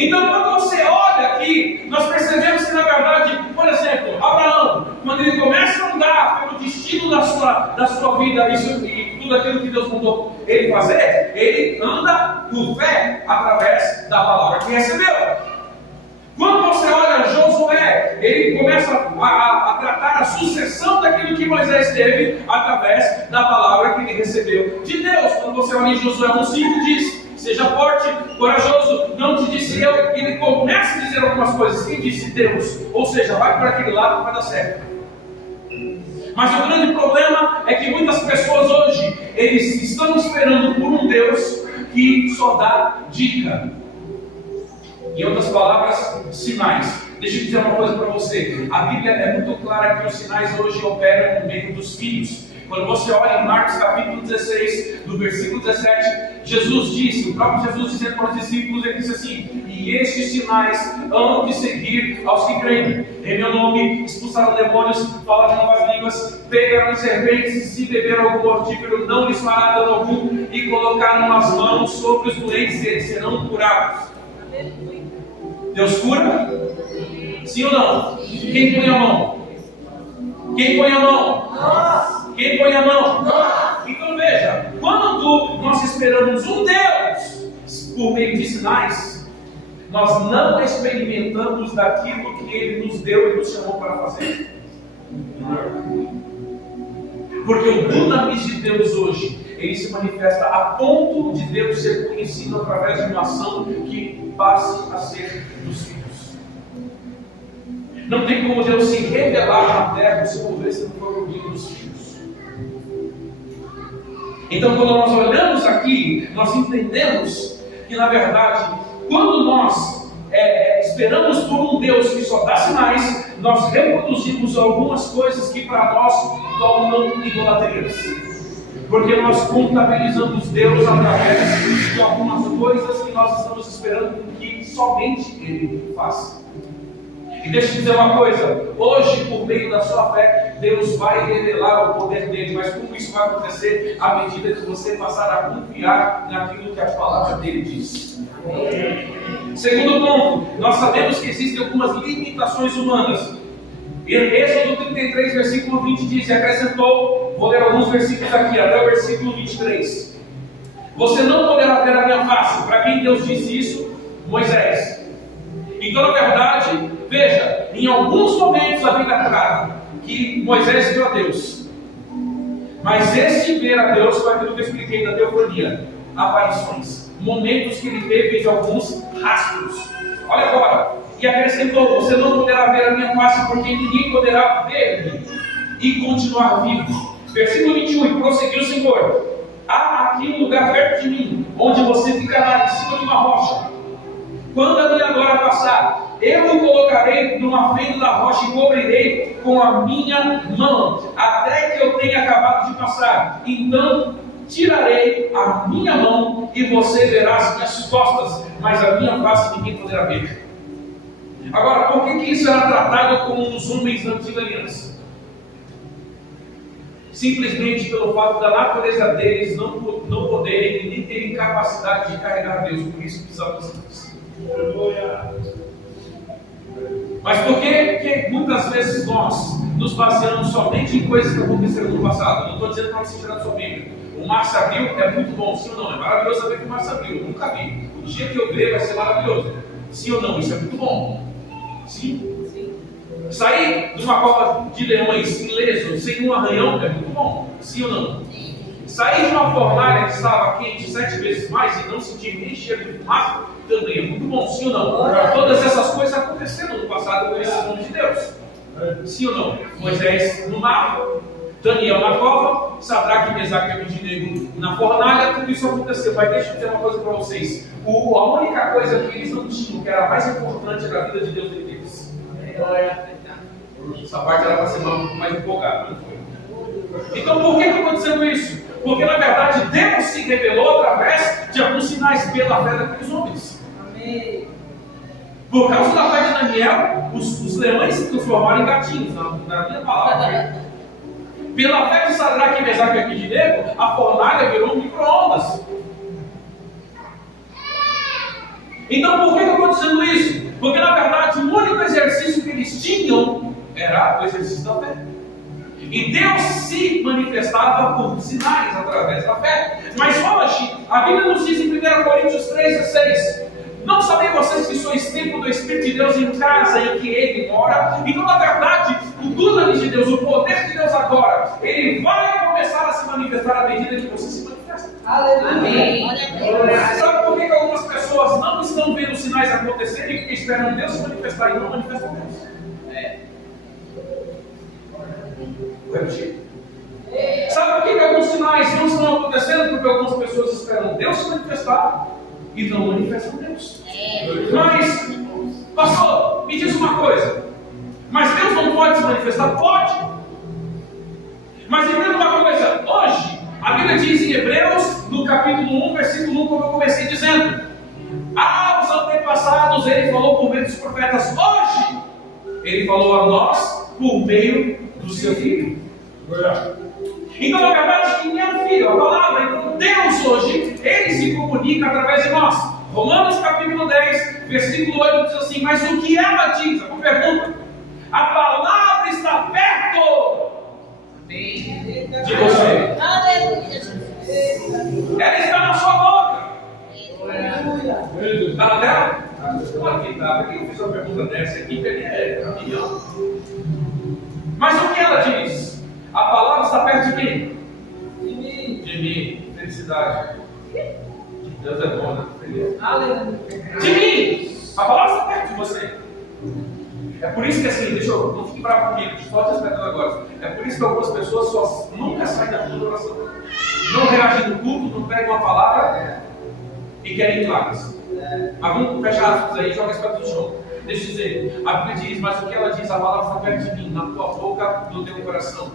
Então, quando você olha aqui, nós percebemos que, na verdade, por exemplo, Abraão, quando ele começa a andar pelo destino da sua vida e tudo aquilo que Deus mandou ele fazer, ele anda por fé através da palavra que recebeu. Quando você olha Josué, ele começa a tratar a sucessão daquilo que Moisés teve através da palavra que ele recebeu de Deus. Quando você olha em Josué 1,5 diz: seja forte, corajoso, não te disse eu. E ele começa a dizer algumas coisas. Quem disse? Deus. Ou seja, vai por aquele lado que vai dar certo. Mas o grande problema é que muitas pessoas hoje, eles estão esperando por um Deus que só dá dica. Em outras palavras, sinais. Deixa eu dizer uma coisa para você. A Bíblia é muito clara que os sinais hoje operam no meio dos filhos. Quando você olha em Marcos capítulo 16, no versículo 17, Jesus disse, o próprio Jesus dizendo para os discípulos, ele disse assim: e estes sinais hão de seguir aos que creem. Em meu nome expulsaram demônios, falaram novas línguas, pegaram serpentes, e se beberam algum mortífero, não lhes fará dano algum, e colocaram as mãos sobre os doentes, e eles serão curados. Deus cura? Sim ou não? Quem põe a mão? Quem põe a mão? Nós. Quem põe a mão? Nós. Então veja, quando nós esperamos um Deus por meio de sinais, nós não experimentamos daquilo que Ele nos deu e nos chamou para fazer. Porque o dunamis de Deus hoje, ele se manifesta a ponto de Deus ser conhecido através de uma ação que passe a ser dos filhos. Não tem como Deus se revelar na terra se mover se não for por meio dos filhos. Então, quando nós olhamos aqui, nós entendemos que, na verdade, quando nós esperamos por um Deus que só dá sinais, nós reproduzimos algumas coisas que para nós tornam idolatrias. Porque nós contabilizamos Deus através de algumas coisas que nós estamos esperando que somente Ele faça. E deixa eu dizer uma coisa, hoje por meio da sua fé, Deus vai revelar o poder dele, mas como isso vai acontecer? À medida que você passar a confiar naquilo que a palavra dele diz. Segundo ponto, nós sabemos que existem algumas limitações humanas. E Êxodo 33, versículo 20 diz, e acrescentou, vou ler alguns versículos aqui, até o versículo 23. Você não poderá ver a minha face. Para quem Deus disse isso? Moisés. Então, na verdade, veja, em alguns momentos a Bíblia trata que Moisés viu a Deus. Mas esse ver a Deus foi aquilo que eu expliquei da teofania, aparições, momentos que ele teve de alguns rastros. Olha agora, e acrescentou, você não poderá ver a minha face, porque ninguém poderá ver-me e continuar vivo. Versículo 21, e prosseguiu o Senhor: há aqui um lugar perto de mim, onde você ficará em cima de uma rocha. Quando a minha glória passar, eu o colocarei numa fenda da rocha e cobrirei com a minha mão, até que eu tenha acabado de passar. Então tirarei a minha mão e você verá as minhas costas, mas a minha face ninguém poderá ver. Agora, por que isso era tratado como os homens da antiga aliança? Simplesmente pelo fato da natureza deles não poderem e nem terem capacidade de carregar Deus, por isso precisavam ser isso. Mas por que muitas vezes nós nos baseamos somente em coisas que aconteceram no passado? Não estou dizendo para você tirar da sua Bíblia. O Mar se abriu é muito bom, sim ou não? É maravilhoso saber que o Mar se abriu. Eu nunca vi. O dia que eu ver vai ser maravilhoso. Sim ou não? Isso é muito bom. Sim? Sair de uma cova de leões ileso, sem um arranhão, é muito bom. Sim ou não? Sair de uma fornalha que estava quente 7 vezes mais e não sentir nem cheiro de fumaça também é muito bom, sim ou não? Todas essas coisas aconteceram no passado com esses homens de Deus. Sim ou não? Moisés no mar, Daniel na cova, Sadraque, Mesaque e Abednego na fornalha, tudo isso aconteceu. Mas deixa eu dizer uma coisa para vocês. A única coisa que eles não tinham, que era a mais importante, era a vida de Deus deles. Essa parte era para ser mais empolgada, não foi? Então por que eu estou dizendo isso? Porque na verdade Deus se revelou através de alguns sinais pela fé daqueles homens. Amém. Por causa da fé de Daniel, os leões se transformaram em gatinhos, na minha palavra. Pela fé de Sadraque, Mesaque e Abednego, a fornalha virou um micro-ondas. Então por que eu estou dizendo isso? Porque na verdade o único exercício que eles tinham era o exercício da fé. E Deus se manifestava por sinais através da fé. Mas hoje, a Bíblia nos diz em 1 Coríntios 3,16: não sabem vocês que sois templo do Espírito de Deus em casa em que Ele mora? Então, na verdade, o dunamis de Deus, o poder de Deus agora, ele vai começar a se manifestar à medida que você se manifesta. Aleluia! Sabe por que algumas pessoas não estão vendo os sinais acontecerem porque esperam Deus se manifestar e não manifestam Deus? Sabe por que alguns sinais não estão acontecendo? Porque algumas pessoas esperam Deus se manifestar e não manifestam Deus. Mas, pastor, me diz uma coisa: mas Deus não pode se manifestar? Pode. Mas entenda uma coisa: hoje, a Bíblia diz em Hebreus, no capítulo 1, versículo 1, como eu comecei dizendo, aos antepassados Ele falou por meio dos profetas. Hoje, Ele falou a nós por meio do seu Filho. Então, na verdade, quem é o Filho? A palavra. Então, Deus hoje, Ele se comunica através de nós. Romanos capítulo 10, versículo 8 diz assim: mas o que ela diz? A pergunta: a palavra está perto de você. Ela está na sua boca. Está na tela? Claro que está. Porque eu fiz uma pergunta dessa aqui, peguei caminhão. Mas o que ela diz? A palavra está perto de quem? De mim. Felicidade. Deus é bom, né? De mim. A palavra está perto de você. É por isso que assim, não fique bravo comigo, só te esperando agora. É por isso que algumas pessoas só nunca saem da fila da oração. Não reagem no culto, não pegam uma palavra e querem milagres. Mas vamos fechar aspas aí e joga esse papo no chão. Deixa eu dizer, a Bíblia diz, mas o que ela diz? A palavra está perto de mim, na tua boca, no teu coração.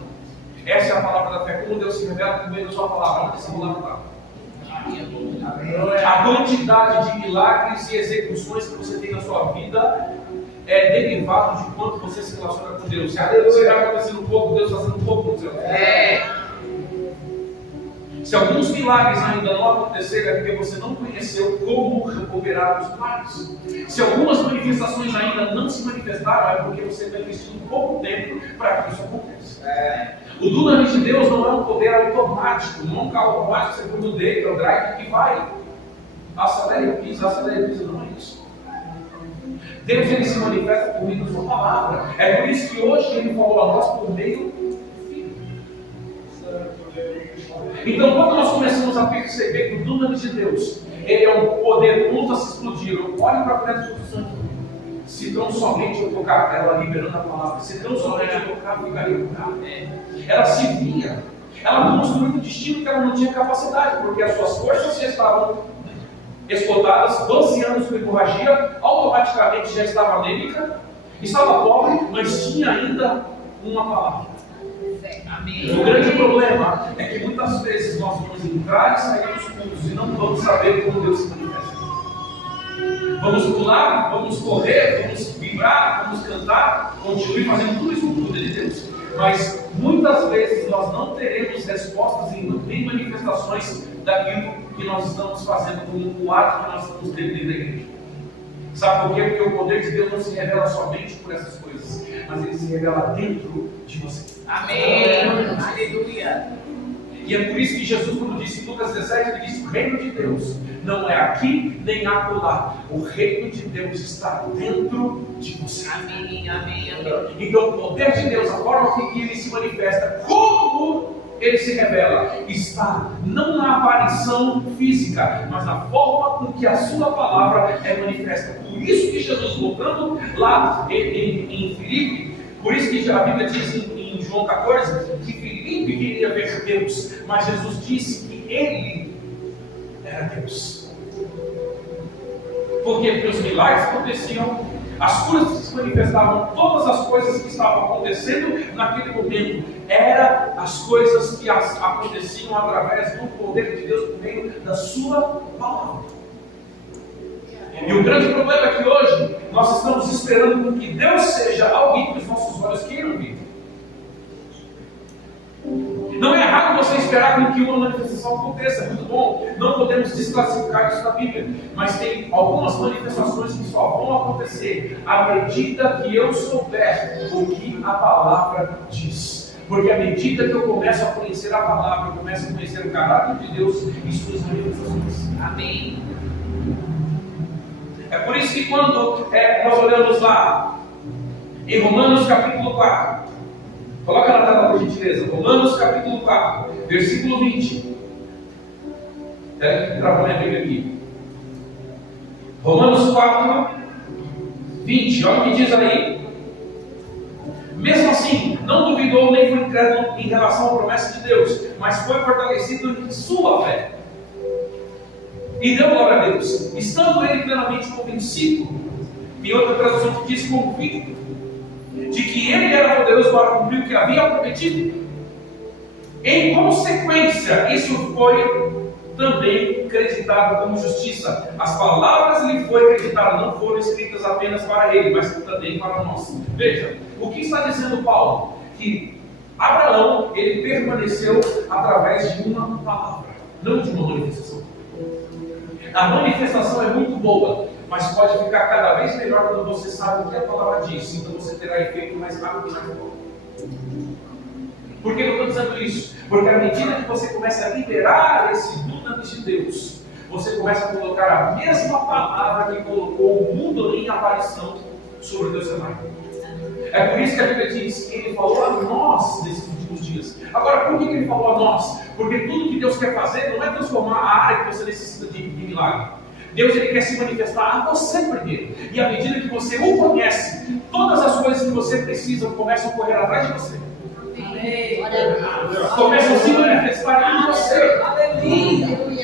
Essa é a palavra da fé. Como Deus se revela por meio da sua palavra. Onde essa palavra está? A quantidade de milagres e execuções que você tem na sua vida é derivado de quanto você se relaciona com Deus. Se você está acontecendo um pouco, Deus está fazendo um pouco no seu. Se alguns milagres ainda não aconteceram, é porque você não conheceu como operar os milagres. Se algumas manifestações ainda não se manifestaram, é porque você está investindo pouco tempo para que isso aconteça. O dunamis de Deus não é um poder automático, não é um carro automático, você põe o dedo, é o drive que vai. Acelera e pisa, não é isso. Deus, ele se manifesta por meio da sua palavra. É por isso que hoje ele falou a nós por meio do Filho. Então, quando nós começamos a perceber que o dunamis de Deus, ele é um poder pronto a se explodir, olhe para a presença do Santo. Se tão somente eu tocar, ela liberando a palavra, se tão somente eu tocar, ficaria curado. Ela se via, ela construiu um destino que ela não tinha capacidade, porque as suas forças já estavam esgotadas, 12 anos com hemorragia, automaticamente já estava anêmica, estava pobre, mas tinha ainda uma palavra. Amém. O grande problema é que muitas vezes nós vamos entrar e sair dos cultos e não vamos saber como Deus se manifesta. Vamos pular, vamos correr, vamos vibrar, vamos cantar, continue fazendo tudo isso com o poder de Deus. Mas muitas vezes nós não teremos respostas nem manifestações daquilo que nós estamos fazendo, como o ato que nós estamos dentro da igreja. Sabe por quê? Porque o poder de Deus não se revela somente por essas coisas, mas ele se revela dentro de você. Amém! Aleluia! E é por isso que Jesus, quando disse em Lucas 17, ele disse: o reino de Deus não é aqui nem acolá. O reino de Deus está dentro de você. Amém, amém, amém. Então o poder de Deus, a forma com que ele se manifesta, como ele se revela está não na aparição física, mas na forma com que a sua palavra é manifesta. Por isso que Jesus, voltando lá em Filipe, por isso que a Bíblia diz em João 14, que Filipe queria ver Deus, mas Jesus disse que ele era Deus. Por quê? Porque os milagres aconteciam, as curas se manifestavam, todas as coisas que estavam acontecendo naquele momento, eram as coisas que aconteciam através do poder de Deus por meio da sua palavra. E o grande problema é que hoje nós estamos esperando que Deus seja alguém que os nossos olhos queiram ver. Não é errado você esperar que uma manifestação aconteça, é muito bom. Não podemos desclassificar isso da Bíblia. Mas tem algumas manifestações que só vão acontecer à medida que eu souber o que a palavra diz. Porque à medida que eu começo a conhecer a palavra, eu começo a conhecer o caráter de Deus e suas manifestações. Amém. É por isso que quando nós olhamos lá em Romanos capítulo 4, coloca na tela por gentileza, Romanos capítulo 4, versículo 20. Trava minha Bíblia aqui. Romanos 4, 20, olha o que diz aí. Mesmo assim, não duvidou nem foi incrédulo em relação à promessa de Deus, mas foi fortalecido em sua fé. E deu glória a Deus, estando ele plenamente convencido, em outra tradução que diz convicto, de que ele era poderoso para cumprir o que havia prometido. Em consequência, isso foi também acreditado como justiça. As palavras lhe foi acreditado, não foram escritas apenas para ele, mas também para nós. Veja, o que está dizendo Paulo? Que Abraão, ele permaneceu através de uma palavra, não de uma manifestação. A manifestação é muito boa, mas pode ficar cada vez melhor quando você sabe o que a palavra diz. Então você terá efeito mais rápido e mais forte. Por que eu estou dizendo isso? Porque à medida que você começa a liberar esse dunamis de Deus, você começa a colocar a mesma palavra que colocou o mundo em aparição sobre o teu cenário. É por isso que a Bíblia diz que ele falou a nós nesses últimos dias. Agora, por que ele falou a nós? Porque tudo que Deus quer fazer não é transformar a área que você necessita de milagre. Deus, ele quer se manifestar a você primeiro. E à medida que você o conhece, todas as coisas que você precisa começam a correr atrás de você. Começam a se manifestar em você.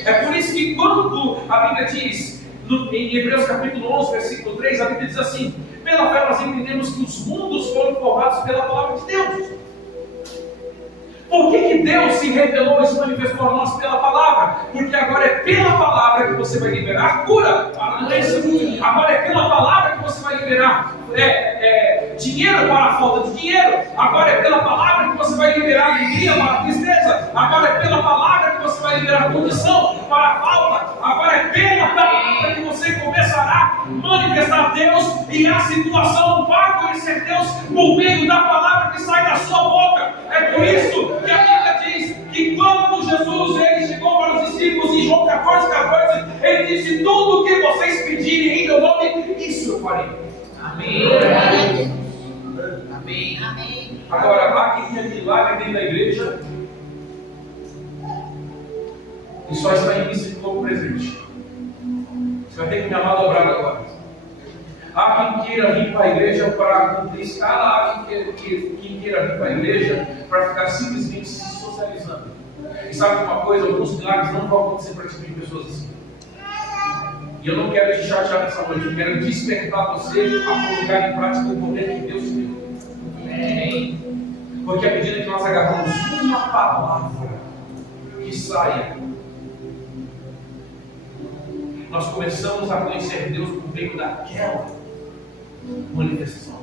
É por isso que quando a Bíblia diz, em Hebreus capítulo 11, versículo 3, a Bíblia diz assim: pela fé nós entendemos que os mundos foram formados pela palavra de Deus. Por que Deus se revelou e se manifestou a nós pela palavra? Porque agora é pela palavra que você vai liberar cura para a doença. Agora é pela palavra que você vai liberar dinheiro para a falta de dinheiro. Agora é pela palavra que você vai liberar alegria para a tristeza. Agora é pela palavra que você vai liberar condição para a falta. Agora é pela palavra que você começará a manifestar Deus e a situação vai conhecer Deus por meio da palavra que sai da sua boca. É por isso que a Bíblia diz que quando Jesus ele chegou para os discípulos em João 14, ele disse: tudo o que vocês pedirem em meu nome, isso eu farei. Amém. Amém. Amém. Agora, há quem tenha milagre dentro da igreja e só está em missa como presente. Você vai ter que me amar dobrado agora. Há quem queira vir para a igreja para cumprir escala, há quem queira vir para a igreja para ficar simplesmente se socializando. E sabe uma coisa? Alguns milagres não vão acontecer para tipo de pessoas assim. E eu não quero te chatear nessa noite, eu quero despertar você a colocar em prática o poder que Deus te deu. Amém. Porque à medida que nós agarramos uma palavra que saia, nós começamos a conhecer Deus por meio daquela manifestação.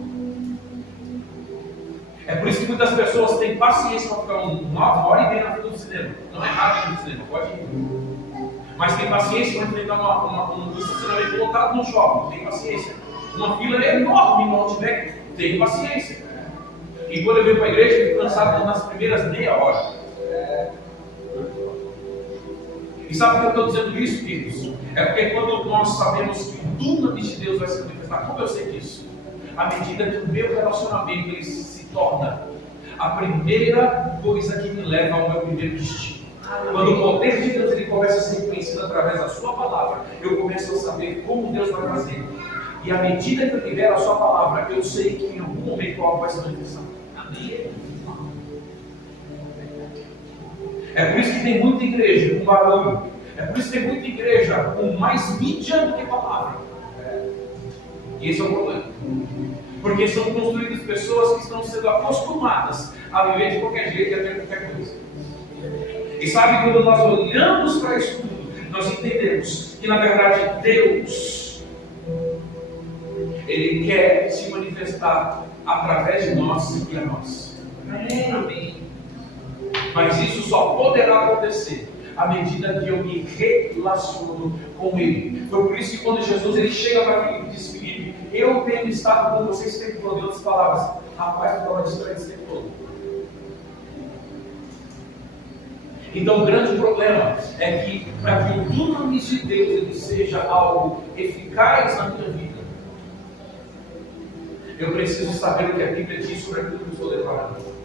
É por isso que muitas pessoas têm paciência para ficar uma hora e meia na fila do cinema. Não é rápido no cinema, pode ir. Mas tem paciência para enfrentar um estacionamento lotado no shopping. Tem paciência. Uma fila enorme no Outback. Tem paciência. E quando eu venho para a igreja, eu fico cansado nas primeiras meia hora. E sabe por que eu estou dizendo isso, queridos? É porque quando nós sabemos que o dunamis de Deus vai se manifestar, como eu sei disso? À medida que o meu relacionamento ele se torna a primeira coisa que me leva ao meu primeiro destino. Quando o poder de Deus ele começa a ser reconhecido através da sua palavra, eu começo a saber como Deus vai fazer. E à medida que eu libero a sua palavra, eu sei que em algum momento algo vai se manifestar. Amém? É por isso que tem muita igreja com barulho. É por isso que tem muita igreja com mais mídia do que palavra. E esse é o problema. Porque são construídas pessoas que estão sendo acostumadas a viver de qualquer jeito e até qualquer coisa. E sabe, quando nós olhamos para isso tudo, nós entendemos que na verdade Deus, Ele quer se manifestar através de nós e a nós. Amém. Mas isso só poderá acontecer à medida que eu me relaciono com Ele. Foi por isso que quando Jesus ele chega para Filipe e diz: Filipe, eu tenho estado com vocês esse tempo todo. Em outras palavras, rapaz, eu estava distraído esse tempo todo. Então o grande problema é que para que o dunamis de Deus ele seja algo eficaz na minha vida, eu preciso saber o que a Bíblia diz sobre aquilo que eu estou declarando.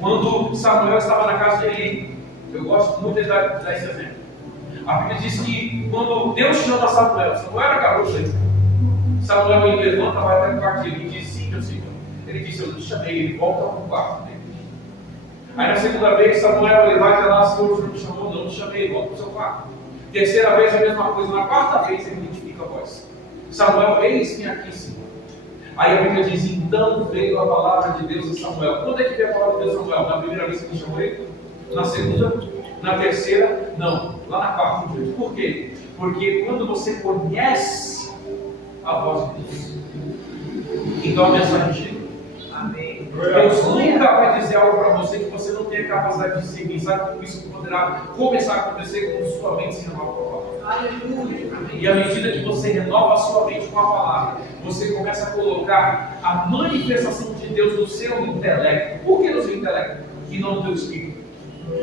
Quando Samuel estava na casa de Eli, eu gosto muito de dar esse exemplo. A Bíblia diz que quando Deus chama Samuel, Samuel era garoto aí. Samuel ele levanta, vai até o quarto dele e diz: sim, meu Senhor. Ele disse: eu te chamei. Ele volta para o quarto dele. Aí na segunda vez, Samuel ele vai até lá: Senhor, o Senhor me chamou, não te chamei, volta para o seu quarto. Terceira vez, a mesma coisa. Na quarta vez, ele identifica a voz: Samuel, eis-me aqui, Senhor. Aí a Bíblia diz: então veio a palavra de Deus a Samuel. Quando é que veio a palavra de Deus a Samuel? Na primeira vez que ele chamou ele? Na segunda? Na terceira? Não, lá na quarta. Por quê? Porque quando você conhece a voz de Deus, então a mensagem chega. Amém. Deus nunca vai dizer algo para você que você não tem a capacidade de discernir. Sabe como isso poderá começar a acontecer quando sua mente se renova com a palavra? Aleluia. E à medida que você renova a sua mente com a palavra, você começa a colocar a manifestação de Deus no seu intelecto. Por que no seu intelecto e não no teu espírito?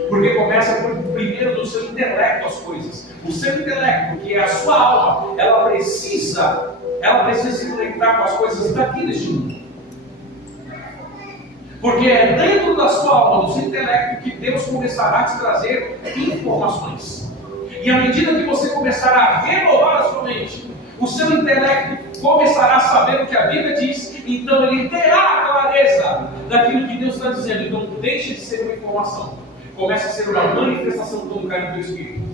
Porque começa por primeiro do seu intelecto as coisas. O seu intelecto, que é a sua alma, ela precisa se conectar com as coisas daqui deste mundo. Porque é dentro da sua alma, do seu intelecto, que Deus começará a te trazer informações. E à medida que você começar a renovar a sua mente, o seu intelecto começará a saber o que a Bíblia diz, então ele terá a clareza daquilo que Deus está dizendo. Então deixe de ser uma informação, começa a ser uma manifestação quando cai no teu espírito.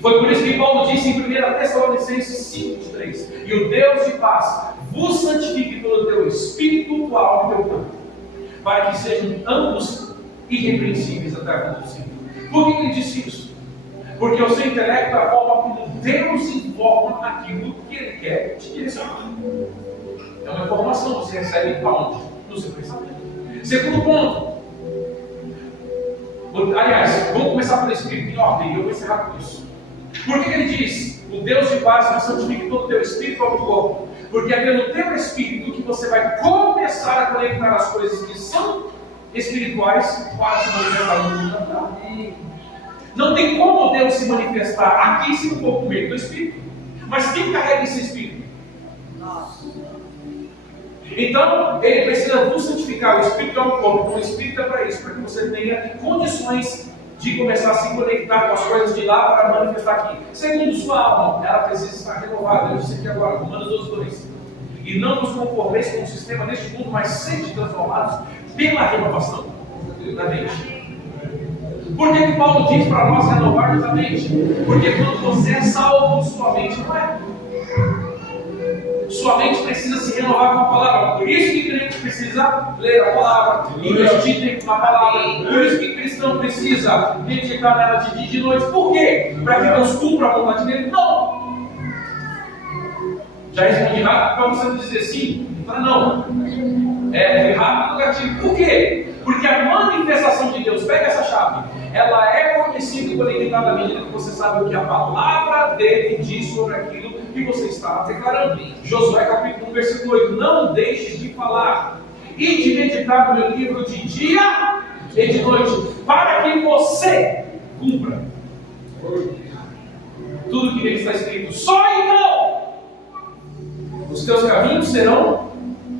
Foi por isso que Paulo disse em 1 Tessalonicenses 5:3: e o Deus de paz vos santifique pelo teu espírito, tua alma e teu corpo, para que sejam ambos irrepreensíveis até a vinda do Senhor. Por que ele disse isso? Porque o seu intelecto é a forma como Deus informa aquilo que Ele quer te direcionar. É uma informação, você recebe para onde? No seu pensamento. Segundo ponto. Aliás, vamos começar pelo Espírito em ordem e eu vou encerrar com isso. Por que ele diz: o Deus de paz vai santificar todo o teu espírito ao teu corpo? Porque é pelo teu espírito que você vai começar a conectar as coisas que são espirituais para se manifestar no mundo natural. Não tem como Deus se manifestar aqui se não for por meio do Espírito. Mas quem carrega esse Espírito? Nós. Então, ele precisa vos santificar. O Espírito é um corpo, então o Espírito é para isso, para que você tenha condições de começar a se conectar com as coisas de lá para manifestar aqui. Segundo, sua alma, ela precisa estar renovada. Eu disse aqui agora, Romanos 12:2. E não nos conformeis com o sistema deste mundo, mas sede transformados pela renovação da mente. Por que Paulo diz para nós renovar a mente? Porque quando você é salvo, sua mente não é. Sua mente precisa se renovar com a palavra. Por isso que crente precisa ler a palavra, investir tempo na palavra. Por isso que cristão precisa meditar nela de dia e de noite. Por quê? Para que Deus cumpra a vontade dele? Não! Já respondi rápido para você não dizer sim? Para não. Foi rápido no gatilho. Por quê? Porque a manifestação de Deus, pega essa chave, ela é conhecida e conectada à medida que você sabe o que a palavra dele diz sobre aquilo que você está declarando. Josué capítulo 1, versículo 8: não deixes de falar e de meditar no meu livro de dia e de noite, para que você cumpra tudo que nele está escrito. Só então os teus caminhos serão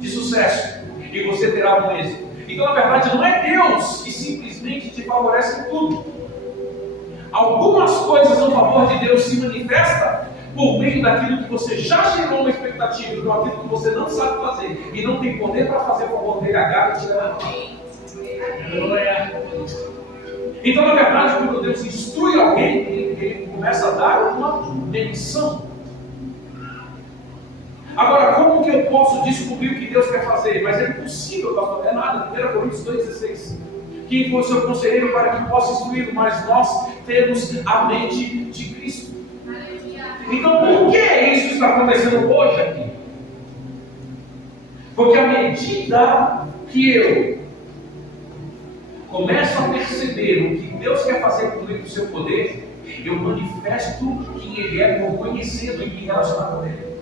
de sucesso e você terá bom êxito. Então, na verdade, não é Deus que simplesmente te favorece em tudo. Algumas coisas no favor de Deus se manifestam por meio daquilo que você já gerou uma expectativa, então aquilo que você não sabe fazer e não tem poder para fazer, por favor dele, agarra e tira da mão. Então, na verdade, quando Deus instrui alguém, ele começa a dar uma menção. Agora, como que eu posso descobrir o que Deus quer fazer? Mas é impossível, pastor, é nada. 1 Coríntios 2,16. Quem for seu conselheiro para que possa instruí-lo, mas nós temos a mente de Cristo. Então, por que isso está acontecendo hoje aqui? Porque à medida que eu começo a perceber o que Deus quer fazer comigo, o seu poder, eu manifesto quem Ele é por conhecê-lo e me relacionar com Ele.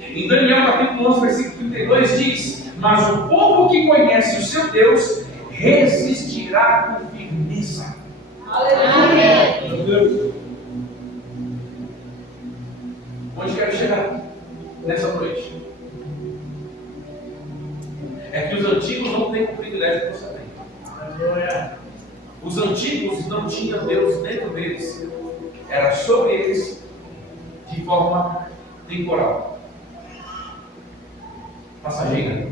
Em Daniel capítulo 11, versículo 32 diz: mas o povo que conhece o seu Deus resistirá com firmeza. Aleluia! Onde quero chegar nessa noite? É que os antigos não têm o privilégio que você tem. Os antigos não tinham Deus dentro deles, era sobre eles de forma temporal, passageira.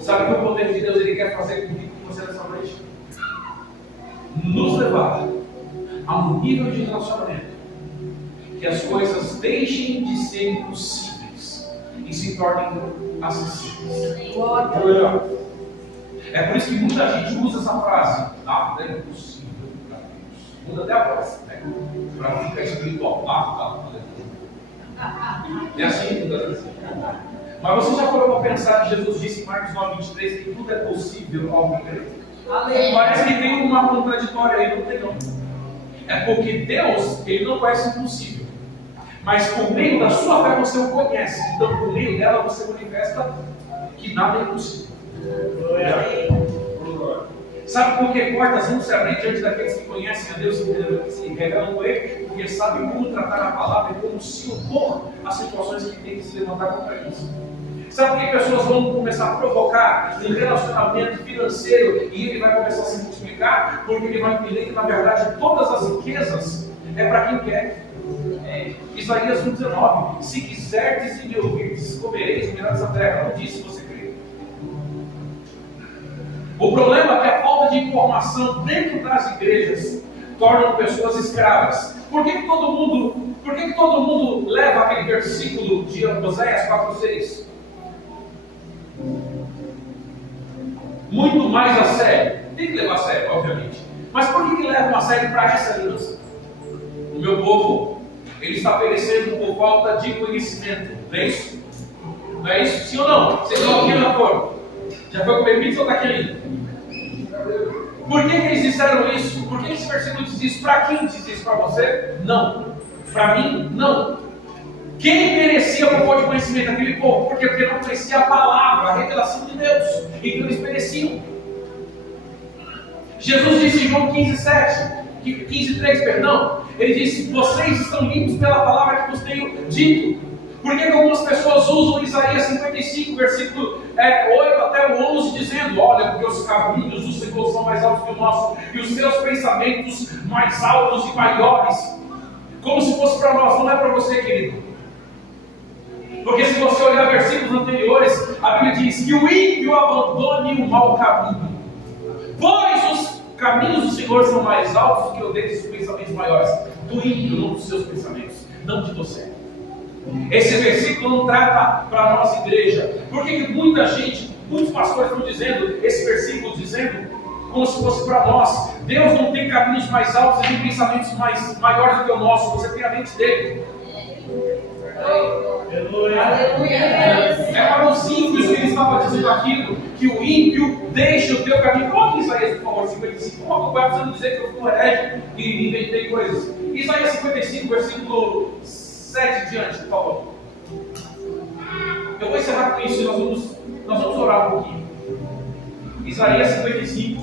Sabe que o poder de Deus ele quer fazer comigo com você nessa noite? Nos levar a um nível de relacionamento que as coisas deixem de ser impossíveis e se tornem acessíveis. É por isso que muita gente usa essa frase: nada é impossível para Deus. Muda até a voz, né? Para ficar espiritual. É assim, muda assim. Mas você já parou para pensar que Jesus disse em Marcos 9:23 que tudo é possível ao que crê? Parece que tem uma contraditória aí, não tem não. É porque Deus, Ele não conhece o impossível. Mas por meio da sua fé você o conhece. Então por meio dela você manifesta que nada é impossível. Sabe por que portas vão se abrir diante daqueles que conhecem a Deus e se revelam com Ele? Porque sabem como tratar a palavra e como se opor às situações que têm que se levantar contra isso. Sabe por que pessoas vão começar a provocar um relacionamento financeiro e ele vai começar a se multiplicar? Porque ele vai entender que na verdade todas as riquezas é para quem quer. Isaías 1,19: se quiserdes e me ouvirdes, comereis o melhor dessa terra. Não disse você crê. O problema é que a falta de informação dentro das igrejas torna pessoas escravas. Por que todo mundo leva aquele versículo de Oséias 4,6? Muito mais a sério. Tem que levar a sério, obviamente. Mas por que levam a sério para essa aliança? O meu povo, ele está perecendo por falta de conhecimento. Não é isso? Não é isso? Sim ou não? Vocês estão aqui na forma. Já foi comer pizza ou está aqui ainda? Por que eles disseram isso? Por que esse versículo diz isso? Para quem diz isso? Para você? Não. Para mim? Não. Quem merecia o povo de conhecimento? Aquele povo. Por quê? Porque não conhecia a palavra, a revelação de Deus. Então eles pereciam. Jesus disse em João 15:3, perdão. Ele disse: vocês estão limpos pela palavra que vos tenho dito. Por que algumas pessoas usam Isaías 55, versículo 8 até o 11, dizendo: olha, porque os caminhos do Senhor são mais altos que o nosso, e os seus pensamentos mais altos e maiores. Como se fosse para nós, não é para você, querido. Porque se você olhar versículos anteriores, a Bíblia diz que o ímpio abandone o mau caminho, pois os caminhos do Senhor são mais altos que o deles, os pensamentos maiores. Do ímpio, não dos seus pensamentos, não de você. Esse versículo não trata para nós, igreja. Por que muita gente, muitos pastores estão dizendo esse versículo, dizendo como se fosse para nós? Deus não tem caminhos mais altos e tem pensamentos maiores do que o nosso. Você tem a mente dele. É para os ímpios que ele estava dizendo aquilo, que o ímpio deixa o teu caminho. Coloque Isaías, por favor, 55. Como vai precisando dizer que eu fui um herege e inventei coisas? Isaías 55, versículo 7 diante, por favor. Eu vou encerrar com isso e nós vamos orar um pouquinho. Isaías 55.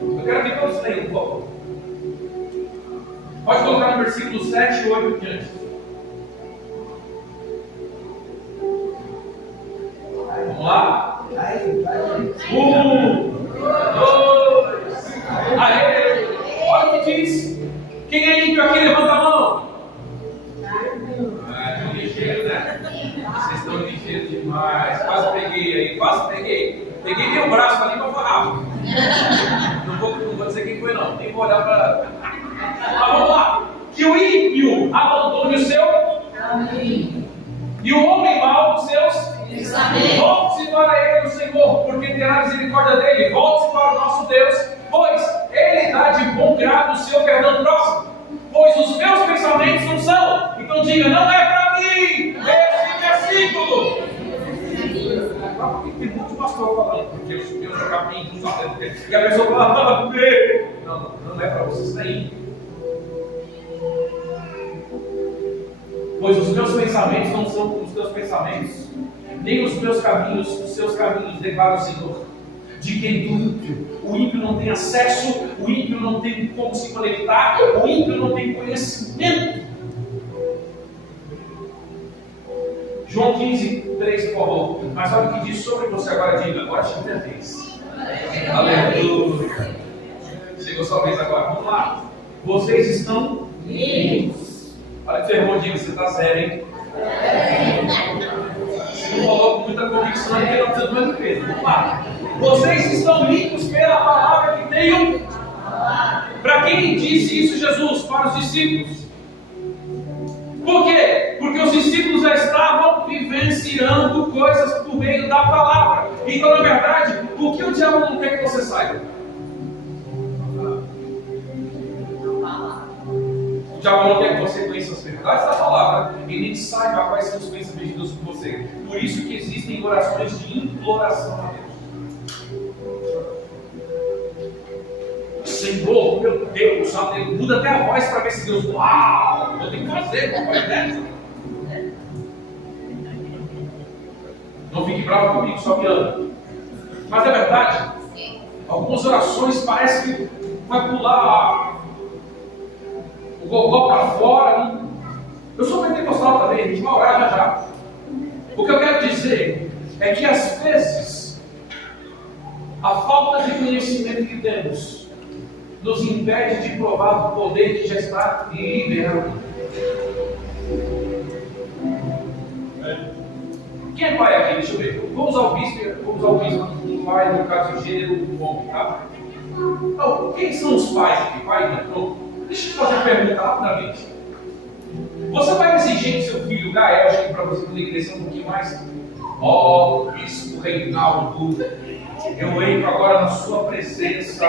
Eu quero que todos leiam, por favor. Pode colocar no versículo 7 e 8 diante. 1, 2. Aê! Olha o que diz. Quem é ímpio aqui? Levanta a mão. Ah, ligeiro, né? Vocês estão ligeiros demais. Quase peguei aí, quase peguei. Peguei meu braço ali para falar. Não vou dizer quem foi, não. Nem vou olhar para. Mas vamos lá. Que o ímpio abandone o seu caminho. E o homem mau os seus pensamentos. Volte-se para ele, o Senhor, porque terá misericórdia dele. Volte-se para o nosso Deus, pois ele dá de bom grado o seu perdão próximo. Pois os meus pensamentos não são. Então diga, não é para mim esse versículo. Tem muito pastor falando, porque os meus caminhos, e a pessoa fala, não é para você, isso daí. Pois os meus pensamentos não são como os teus pensamentos, nem os meus caminhos, os seus caminhos, declara o Senhor. De quem do ímpio? O ímpio não tem acesso, o ímpio não tem como se conectar, o ímpio não tem conhecimento. João 15, 3, por favor. Mas olha o que diz sobre você agora, diga. Agora chega a vez. Aleluia. Chegou sua vez agora. Vamos lá. Vocês estão limpos. Olha que seu irmão, diga, você está sério, hein? Você não falou com muita convicção, porque não precisa mais do peso. Vamos lá. Vocês estão limpos pela palavra que tenho. Para quem disse isso, Jesus? Para os discípulos. Por quê? Porque os discípulos já estavam vivenciando coisas por meio da palavra. Então, na verdade, o que o diabo não quer que você saiba? O diabo não quer que você conheça as verdades da palavra e nem saiba quais são os pensamentos de Deus por você. Por isso que existem orações de imploração a Deus. Senhor, meu Deus, muda até a voz para ver se Deus, uau, eu tenho que fazer uma coisa dessa. Não fique bravo comigo, só que anda. Mas é verdade, algumas orações parece que vai pular o gogó para fora. Eu sou pentecostal também, a gente vai orar já já. O que eu quero dizer é que às vezes a falta de conhecimento que temos nos impede de provar o poder que já está liberado. Quem é pai aqui? Deixa eu ver. Vamos usar o bispo, pai, no caso, gênero, homem, tá? Então, quem são os pais aqui? Pai, não? Pronto. Deixa eu te fazer uma pergunta rapidamente. Você vai exigir que seu filho Gael chegue para você poder crescer um pouquinho mais? Bispo Reinaldo, eu entro agora na sua presença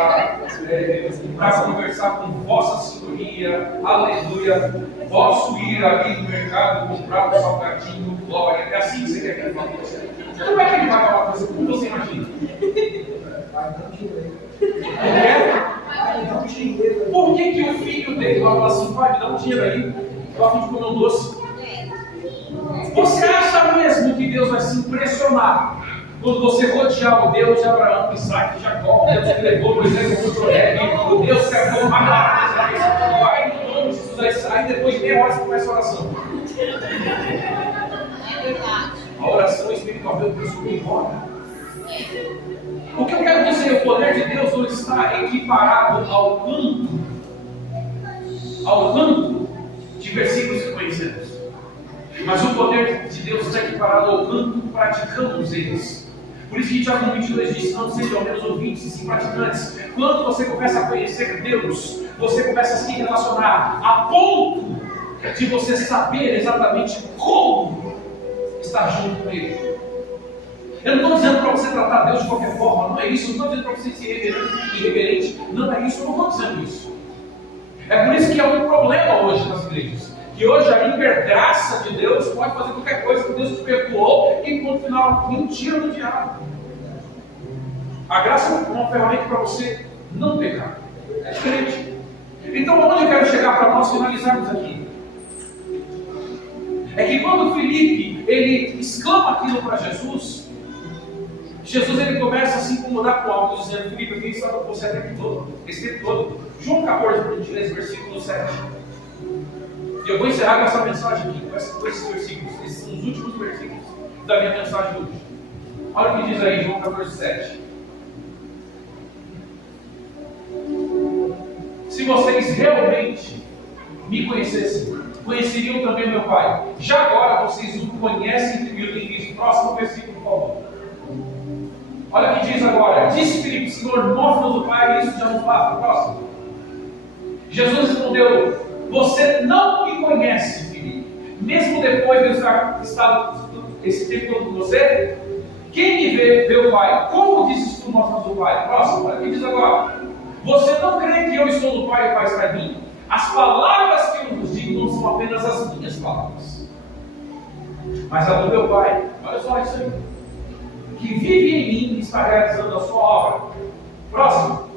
para conversar com Vossa Senhoria, aleluia. Posso ir ali no mercado comprar um salgadinho, glória. É assim que você quer que ele fale com você? Como é que ele vai falar com você? Como você imagina? Por que o filho dele vai falar assim, pai, me dá um dinheiro aí, eu fim de comer um doce? Você acha mesmo que Deus vai se impressionar quando você rodear o Deus de Abraão, Isaac e Jacó, o Deus que levou Moisés para o Joré, o Deus que levou vai no nome de Jesus, aí depois de meia hora você começa a oração. A oração espiritual Deus subir embora. O que eu quero dizer, o poder de Deus não está equiparado ao canto de versículos que conhecemos. Mas o poder de Deus está equiparado ao canto que praticamos eles. Por isso que Tiago 22 diz, não sejam menos ouvintes e sim praticantes. Quando você começa a conhecer Deus, você começa a se relacionar a ponto de você saber exatamente como estar junto com Ele. Eu não estou dizendo para você tratar Deus de qualquer forma, não é isso. Eu não estou dizendo para você ser irreverente, não é isso. Eu não estou dizendo isso. É por isso que é um problema hoje nas igrejas. Que hoje a hipergraça de Deus pode fazer qualquer coisa que Deus te perdoou e no final mentira do diabo. A graça é uma ferramenta para você não pecar. É diferente. Então, onde eu quero chegar para nós finalizarmos aqui? É que quando Filipe ele exclama aquilo para Jesus ele começa a se incomodar com algo, dizendo, Filipe, eu tenho estado com você esse tempo todo. João 14, 23, versículo 7. E eu vou encerrar com essa mensagem aqui, com esses versículos. Esses são os últimos versículos da minha mensagem hoje. Olha o que diz aí, João 14, 7. Se vocês realmente me conhecessem, conheceriam também meu Pai. Já agora vocês o conhecem e o têm visto. Próximo versículo, por favor. Olha o que diz agora. Disse Filipe: Senhor, mostra-nos o Pai, e isso já nos basta. Próximo. Jesus respondeu: você não me conhece, Filipe, mesmo depois de eu estar estado esse tempo todo com você. Quem me vê, vê o Pai. Como dizes tu, mostra-nos o Pai? Próximo. Olha o que diz agora. Você não crê que eu estou no Pai e o Pai está em mim? As palavras que eu vos digo não são apenas as minhas palavras, mas a do meu Pai. Olha só isso aí. Que vive em mim e está realizando a sua obra. Próximo.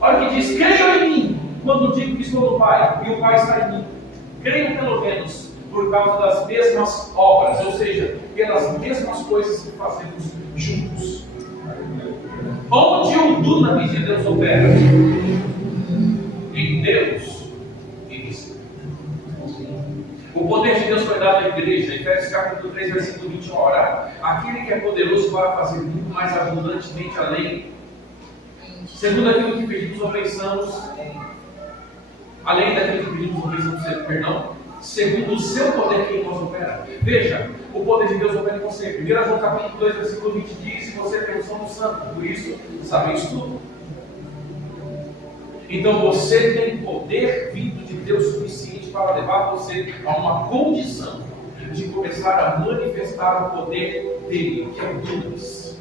Olha o que diz: creiam em mim quando digo que estou no Pai e o Pai está em mim. Creiam pelo menos por causa das mesmas obras, ou seja, pelas mesmas coisas que fazemos juntos. Onde o dunamis de Deus opera? Em Deus e nisso. O poder de Deus foi dado à igreja. Efésios capítulo 3, versículo 20. Ora, aquele que é poderoso para fazer muito mais abundantemente além, segundo aquilo que pedimos ou pensamos, além daquilo que pedimos ou pensamos, perdão, segundo o seu poder que em nós opera. Veja, o poder de Deus opera em você. 1 João capítulo 2, versículo 20 diz: você tem o Espírito Santo, por isso sabeis tudo. Então você tem poder vindo de Deus suficiente para levar você a uma condição de começar a manifestar o poder dele, que é o dunamis.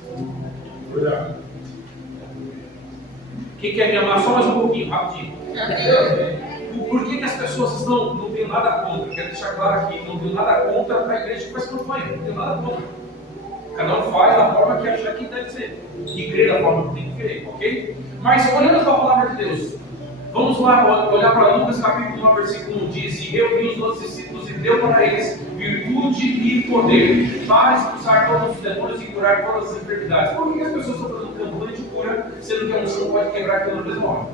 Quem quer me amar? Só mais um pouquinho, rapidinho. Por que as pessoas não têm nada contra? Quero deixar claro aqui, não tenho nada contra a igreja que faz campanha, não tenho nada contra. Cada um faz da forma que achar que deve ser, e crer da forma que tem que crer, ok? Mas olhando para a palavra de Deus, vamos lá olhar para Lucas capítulo 1, versículo 1, diz: e reuniu os 12 discípulos e deu para eles virtude e poder para expulsar todos os demônios e curar todas as enfermidades. Por que as pessoas estão fazendo campanha de cura, sendo que a unção pode quebrar aquilo na mesma hora?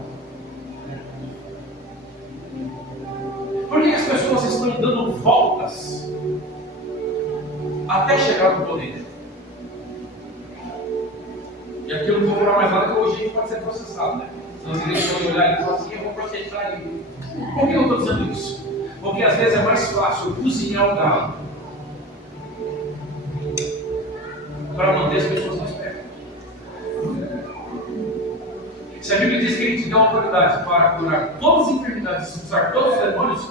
Por que as pessoas estão dando voltas até chegar no poder? E aquilo não vou falar mais nada, que hoje a gente pode ser processado, né? Senão as igrejas vão olhar e falar assim: eu vou processar ele. Por que eu estou dizendo isso? Porque às vezes é mais fácil cozinhar o galo para manter as pessoas mais perto. Se a Bíblia diz que Ele te deu autoridade para curar todas as enfermidades, expulsar todos os demônios,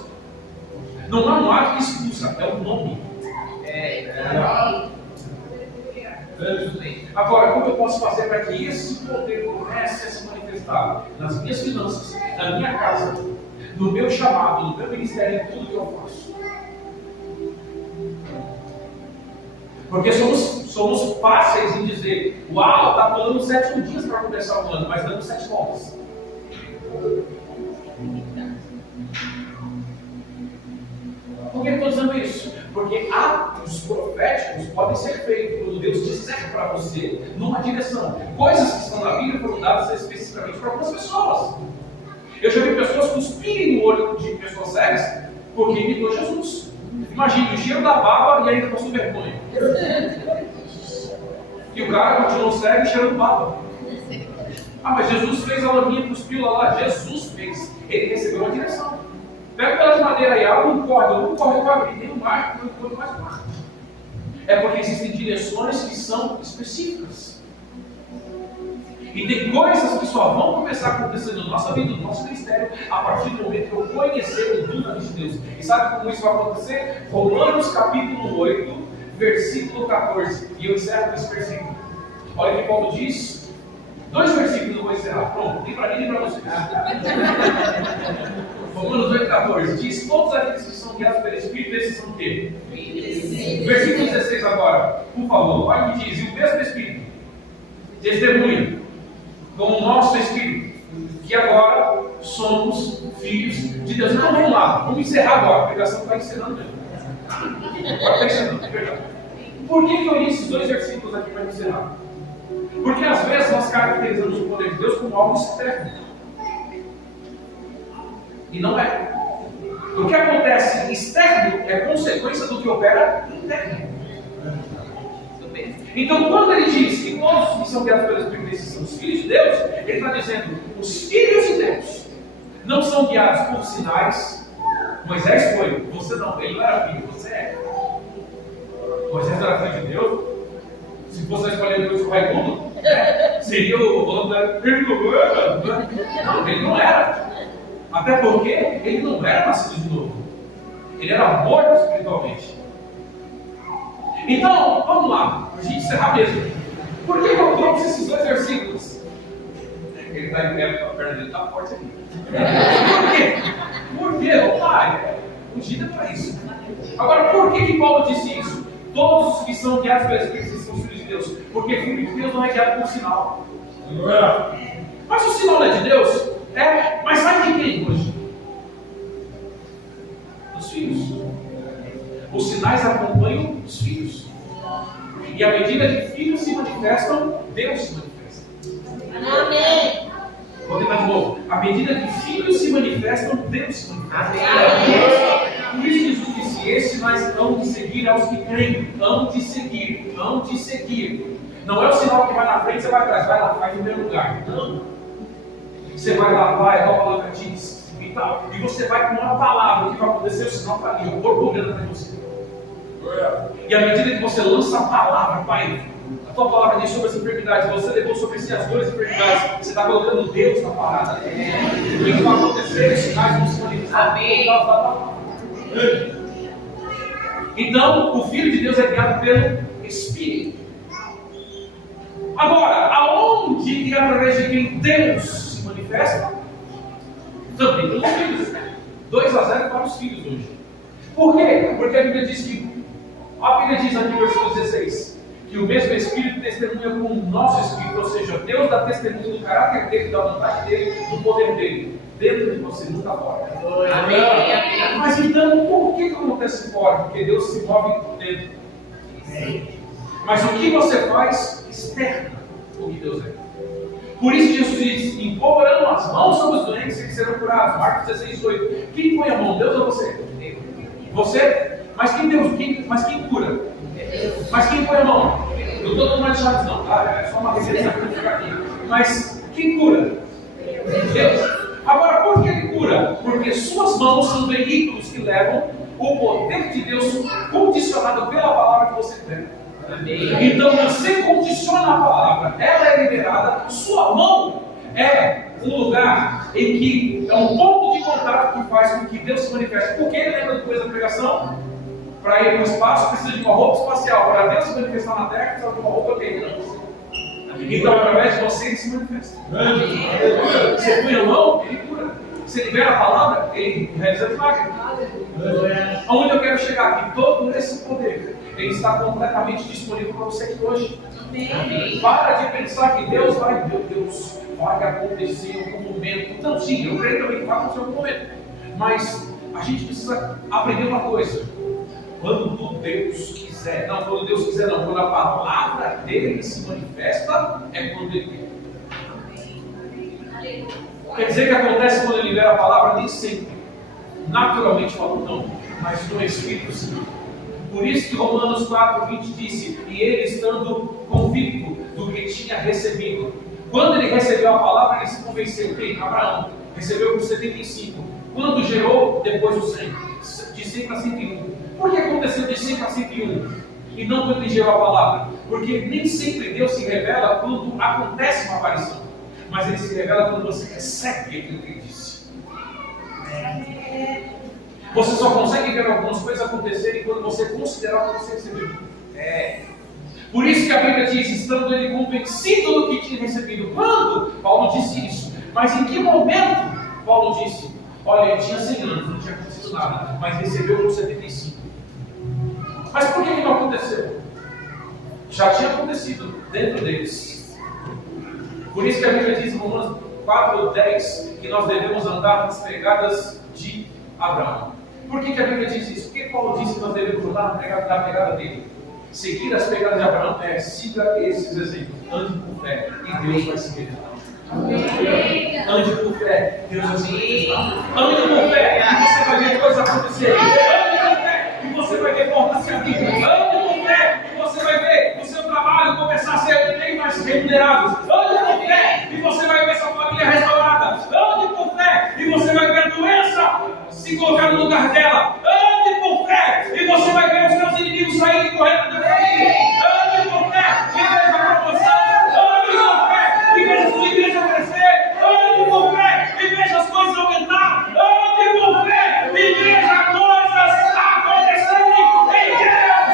não é um ato que expulsa, é um nome. Agora, como eu posso fazer para que esse poder comece a se manifestar nas minhas finanças, na minha casa, no meu chamado, no meu ministério, em tudo que eu faço? Porque somos fáceis em dizer: uau, está falando 7 dias para começar o ano, mas dando 7 voltas. Por que eu estou dizendo isso? Porque atos proféticos podem ser feitos quando Deus disser para você numa direção. Coisas que estão na Bíblia foram dadas especificamente para algumas pessoas. Eu já vi pessoas cuspirem no olho de pessoas cegas porque imitou Jesus. Imagine o cheiro da baba e ainda passou vergonha. E o cara continuou cego e cheirando baba. Ah, mas Jesus fez a laminha, cuspiu lá. Jesus fez. Ele recebeu a direção. Pega pelas madeiras aí, abre um córrego para abrir, tem um mar, tem um córrego mais mar. É porque existem direções que são específicas. E tem coisas que só vão começar a acontecer na nossa vida, no nosso ministério, a partir do momento que eu conhecer o dunamis de Deus. E sabe como isso vai acontecer? Romanos capítulo 8, versículo 14. E eu encerro com esse versículo. Olha o que Paulo diz. 2 versículos eu vou encerrar. Pronto, nem para mim nem para vocês. Romanos 8, 14. Diz: todos aqueles que são guiados pelo Espírito, esses são o quê? Versículo 16 agora. Por favor, olha o que diz. E o mesmo Espírito testemunha com o nosso Espírito que agora somos filhos de Deus. Então vamos lá, vamos encerrar agora. A pregação está encerrando mesmo. Agora está encerrando, é verdade. Por que eu li esses 2 versículos aqui para encerrar? Porque às vezes nós caracterizamos o poder de Deus como algo externo. E não é. O que acontece externo é consequência do que opera interno. Então, quando ele diz que todos que são guiados pelo Espírito são os filhos de Deus, ele está dizendo: os filhos de Deus não são guiados por sinais. Moisés foi, você não, ele não era filho, você é. Moisés era filho de Deus. Se fosse a escolha de Deus, vai tudo, né? Seria o não, ele não era. Até porque ele não era nascido de novo. Ele era morto espiritualmente. Então, vamos lá, para a gente encerrar mesmo. Por que eu trouxe esses dois versículos? Ele está em pé, a perna dele está forte aqui. Por quê? Por quê? Vamos lá, fugida para isso. Agora, por que Paulo disse isso? Todos os que são guiados pelo Espírito são filhos de Deus. Porque filho de Deus não é guiado por sinal. Mas o sinal não é de Deus? É, mas sai de quem hoje? Dos filhos. Os sinais acompanham os filhos. E à medida que filhos se manifestam, Deus se manifesta. Amém. Vou tentar de novo. À medida que filhos se manifestam, Deus se manifesta. Por isso Jesus disse: esses sinais hão de seguir aos que creem. Hão de seguir, hão de seguir. Não é o sinal que vai na frente, você vai atrás, vai lá, faz no mesmo lugar. Não. Você vai lá, vai, igual a palavra diz e tal. E você vai com uma palavra, o que vai acontecer, o sinal está ali, o corpo olhando para você. E à medida que você lança a palavra, Pai, a tua palavra diz sobre as enfermidades, você levou sobre si as duas enfermidades, você está colocando Deus na parada. O que vai acontecer? Os sinais vão se manifestar. Amém. Então, o Filho de Deus é guiado pelo Espírito. Agora, aonde e através de quem Deus se manifesta? Também pelos filhos. 2-0 para os filhos hoje. Por quê? Porque a Bíblia diz que, a Bíblia diz aqui no versículo 16, que o mesmo Espírito testemunha com o nosso Espírito, ou seja, Deus dá testemunho do caráter dele, da vontade dele, do poder dele, dentro de você, nunca fora. Amém. Mas então, por que acontece fora? Porque Deus se move dentro. Mas o que você faz externa o que Deus é. Por isso Jesus diz: imporão as mãos sobre os doentes e serão curados. Marcos 16:8. Quem põe a mão? Deus ou você? Você? Mas quem Deus? Mas quem cura? Mas quem põe a mão? Eu estou dando mais chaves não, tá? É só uma referência para ficar aqui. Mas quem cura? Deus. Agora, por que ele cura? Porque suas mãos são veículos que levam o poder de Deus condicionado pela palavra que você tem. Então você condiciona a palavra, ela é liberada, sua mão é um lugar em que é um ponto de contato que faz com que Deus se manifeste. Porque ele lembra depois da pregação? Para ir para o espaço precisa de uma roupa espacial. Para Deus se manifestar na terra, precisa de uma roupa dele. Então, através de você, ele se manifesta. Você põe a mão, ele cura. Você libera a palavra, ele realiza milagre. Aonde eu quero chegar aqui? Todo esse poder, ele está completamente disponível para você aqui hoje. Amém. Para de pensar que Deus vai, meu Deus, vai acontecer em algum momento. Então, sim, eu creio também que vai acontecer em algum momento. Mas a gente precisa aprender uma coisa. Quando Deus quiser, não, quando Deus quiser não, quando a palavra dele se manifesta, é quando ele quer. Quer dizer que acontece quando ele libera a palavra? Nem sempre. Naturalmente falando, não, mas no Espírito sim. Por isso que Romanos 4:20 disse: e ele estando convicto do que tinha recebido. Quando ele recebeu a palavra, ele se convenceu. Quem? Abraão. Recebeu por 75. Quando gerou, depois o 100. De 100 para 101. Por que aconteceu de 100 para 101? E não quando ele gerou a palavra? Porque nem sempre Deus se revela quando acontece uma aparição. Mas ele se revela quando você recebe aquilo que ele disse. Você só consegue ver algumas coisas acontecerem quando você considerar o que você recebeu. Por isso que a Bíblia diz: estando ele convencido do que tinha recebido. Quando Paulo disse isso? Mas em que momento Paulo disse: olha, ele tinha 100 anos, não tinha acontecido nada, mas recebeu por 75. Mas por que não aconteceu? Já tinha acontecido dentro deles. Por isso que a Bíblia diz em Romanos 4:10 que nós devemos andar nas pegadas de Abraão. Por que a Bíblia diz isso? Porque Paulo disse que nós devemos andar na pegada dele. Seguir as pegadas de Abraão é: siga esses exemplos, ande por fé e Deus vai se revelar. Ande por fé, Deus vai se revelar. Ande por fé e você vai ver coisas acontecerem. Ande por fé e você vai ver portas se abrirem. Ande por fé e você vai ver o seu trabalho começar a ser bem mais remunerado. Ande por fé e você vai ver sua família restaurada. Ande por fé e você vai lugar dela. Ande por fé e você vai ver os seus inimigos saírem correndo da família. Ande por fé e veja a promoção. Ande por fé e veja a sua igreja crescer. Ande por fé e veja as coisas aumentar. Ande por fé e veja coisas acontecendo em Deus.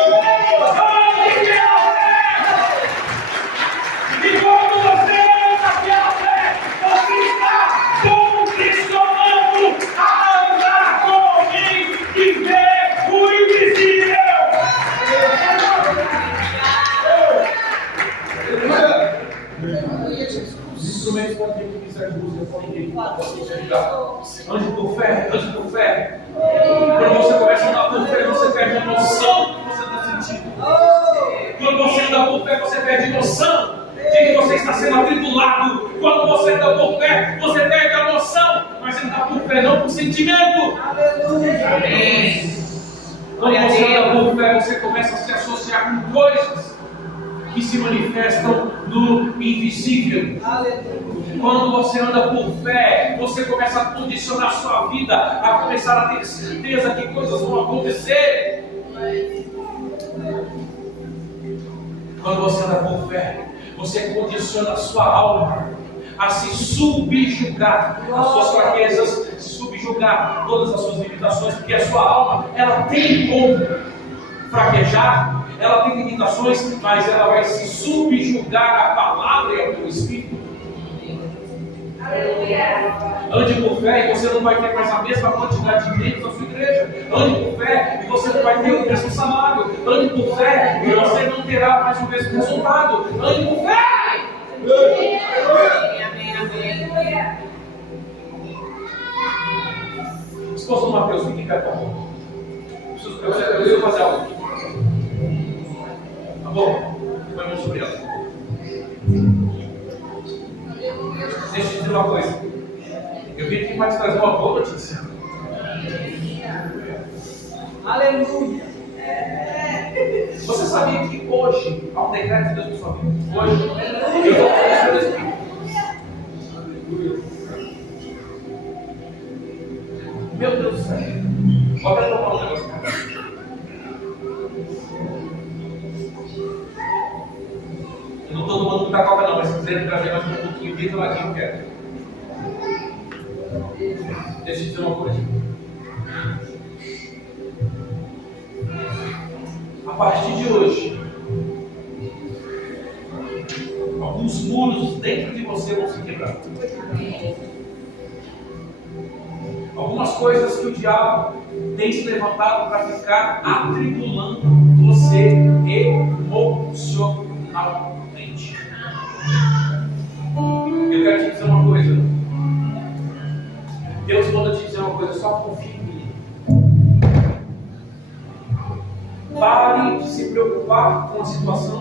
Ande pela fé. E quando você anda pela fé, você está condicionando a andar com alguém que vê o invisível. Os instrumentos podem ter que ministrar de música, podem ter que ajudar. Ande por fé, ande por fé. Quando você começa a andar por fé, você perde a noção do que você está sentindo. Quando você anda por fé, você perde a noção de que você está sendo atribulado. Quando você anda por fé, você perde a noção. Mas você anda por fé, não por sentimento. Amém. Quando você anda por fé, você começa a se associar com coisas que se manifestam no invisível. Quando você anda por fé, você começa a condicionar a sua vida, a começar a ter certeza que coisas vão acontecer. Quando você anda por fé, você condiciona a sua alma a se subjugar às suas fraquezas, se subjugar todas as suas limitações, porque a sua alma, ela tem como fraquejar, ela tem limitações, mas ela vai se subjugar à palavra e ao teu espírito. Ande por fé e você não vai ter mais a mesma quantidade de membros na sua igreja. Ande por fé e você não vai ter o mesmo salário. Ande por fé e você não terá mais o mesmo resultado. Ande por fé! Esposa do Mateus, fique cá, por favor. Eu preciso fazer algo. Tá bom? Põe a mão sobre ela. Deixa eu te dizer uma coisa. Eu vim aqui para te trazer uma boa notícia. Aleluia. Você sabia que hoje há um decreto de Deus na sua vida? Hoje, eu estou falando sobre Espírito. Meu Deus do céu. Bota a tua mão no negócio, cara. Eu não estou tomando muita coca não, mas se quiser trazer mais um pouquinho, fica lá que eu quero. Deixa eu te dizer uma coisa. A partir de hoje, alguns muros dentro de você vão se quebrar. Algumas coisas que o diabo tem se levantado para ficar atribulando você emocionalmente. Eu quero te dizer uma coisa. Deus manda te dizer uma coisa, só confie em mim. Pare de se preocupar com a situação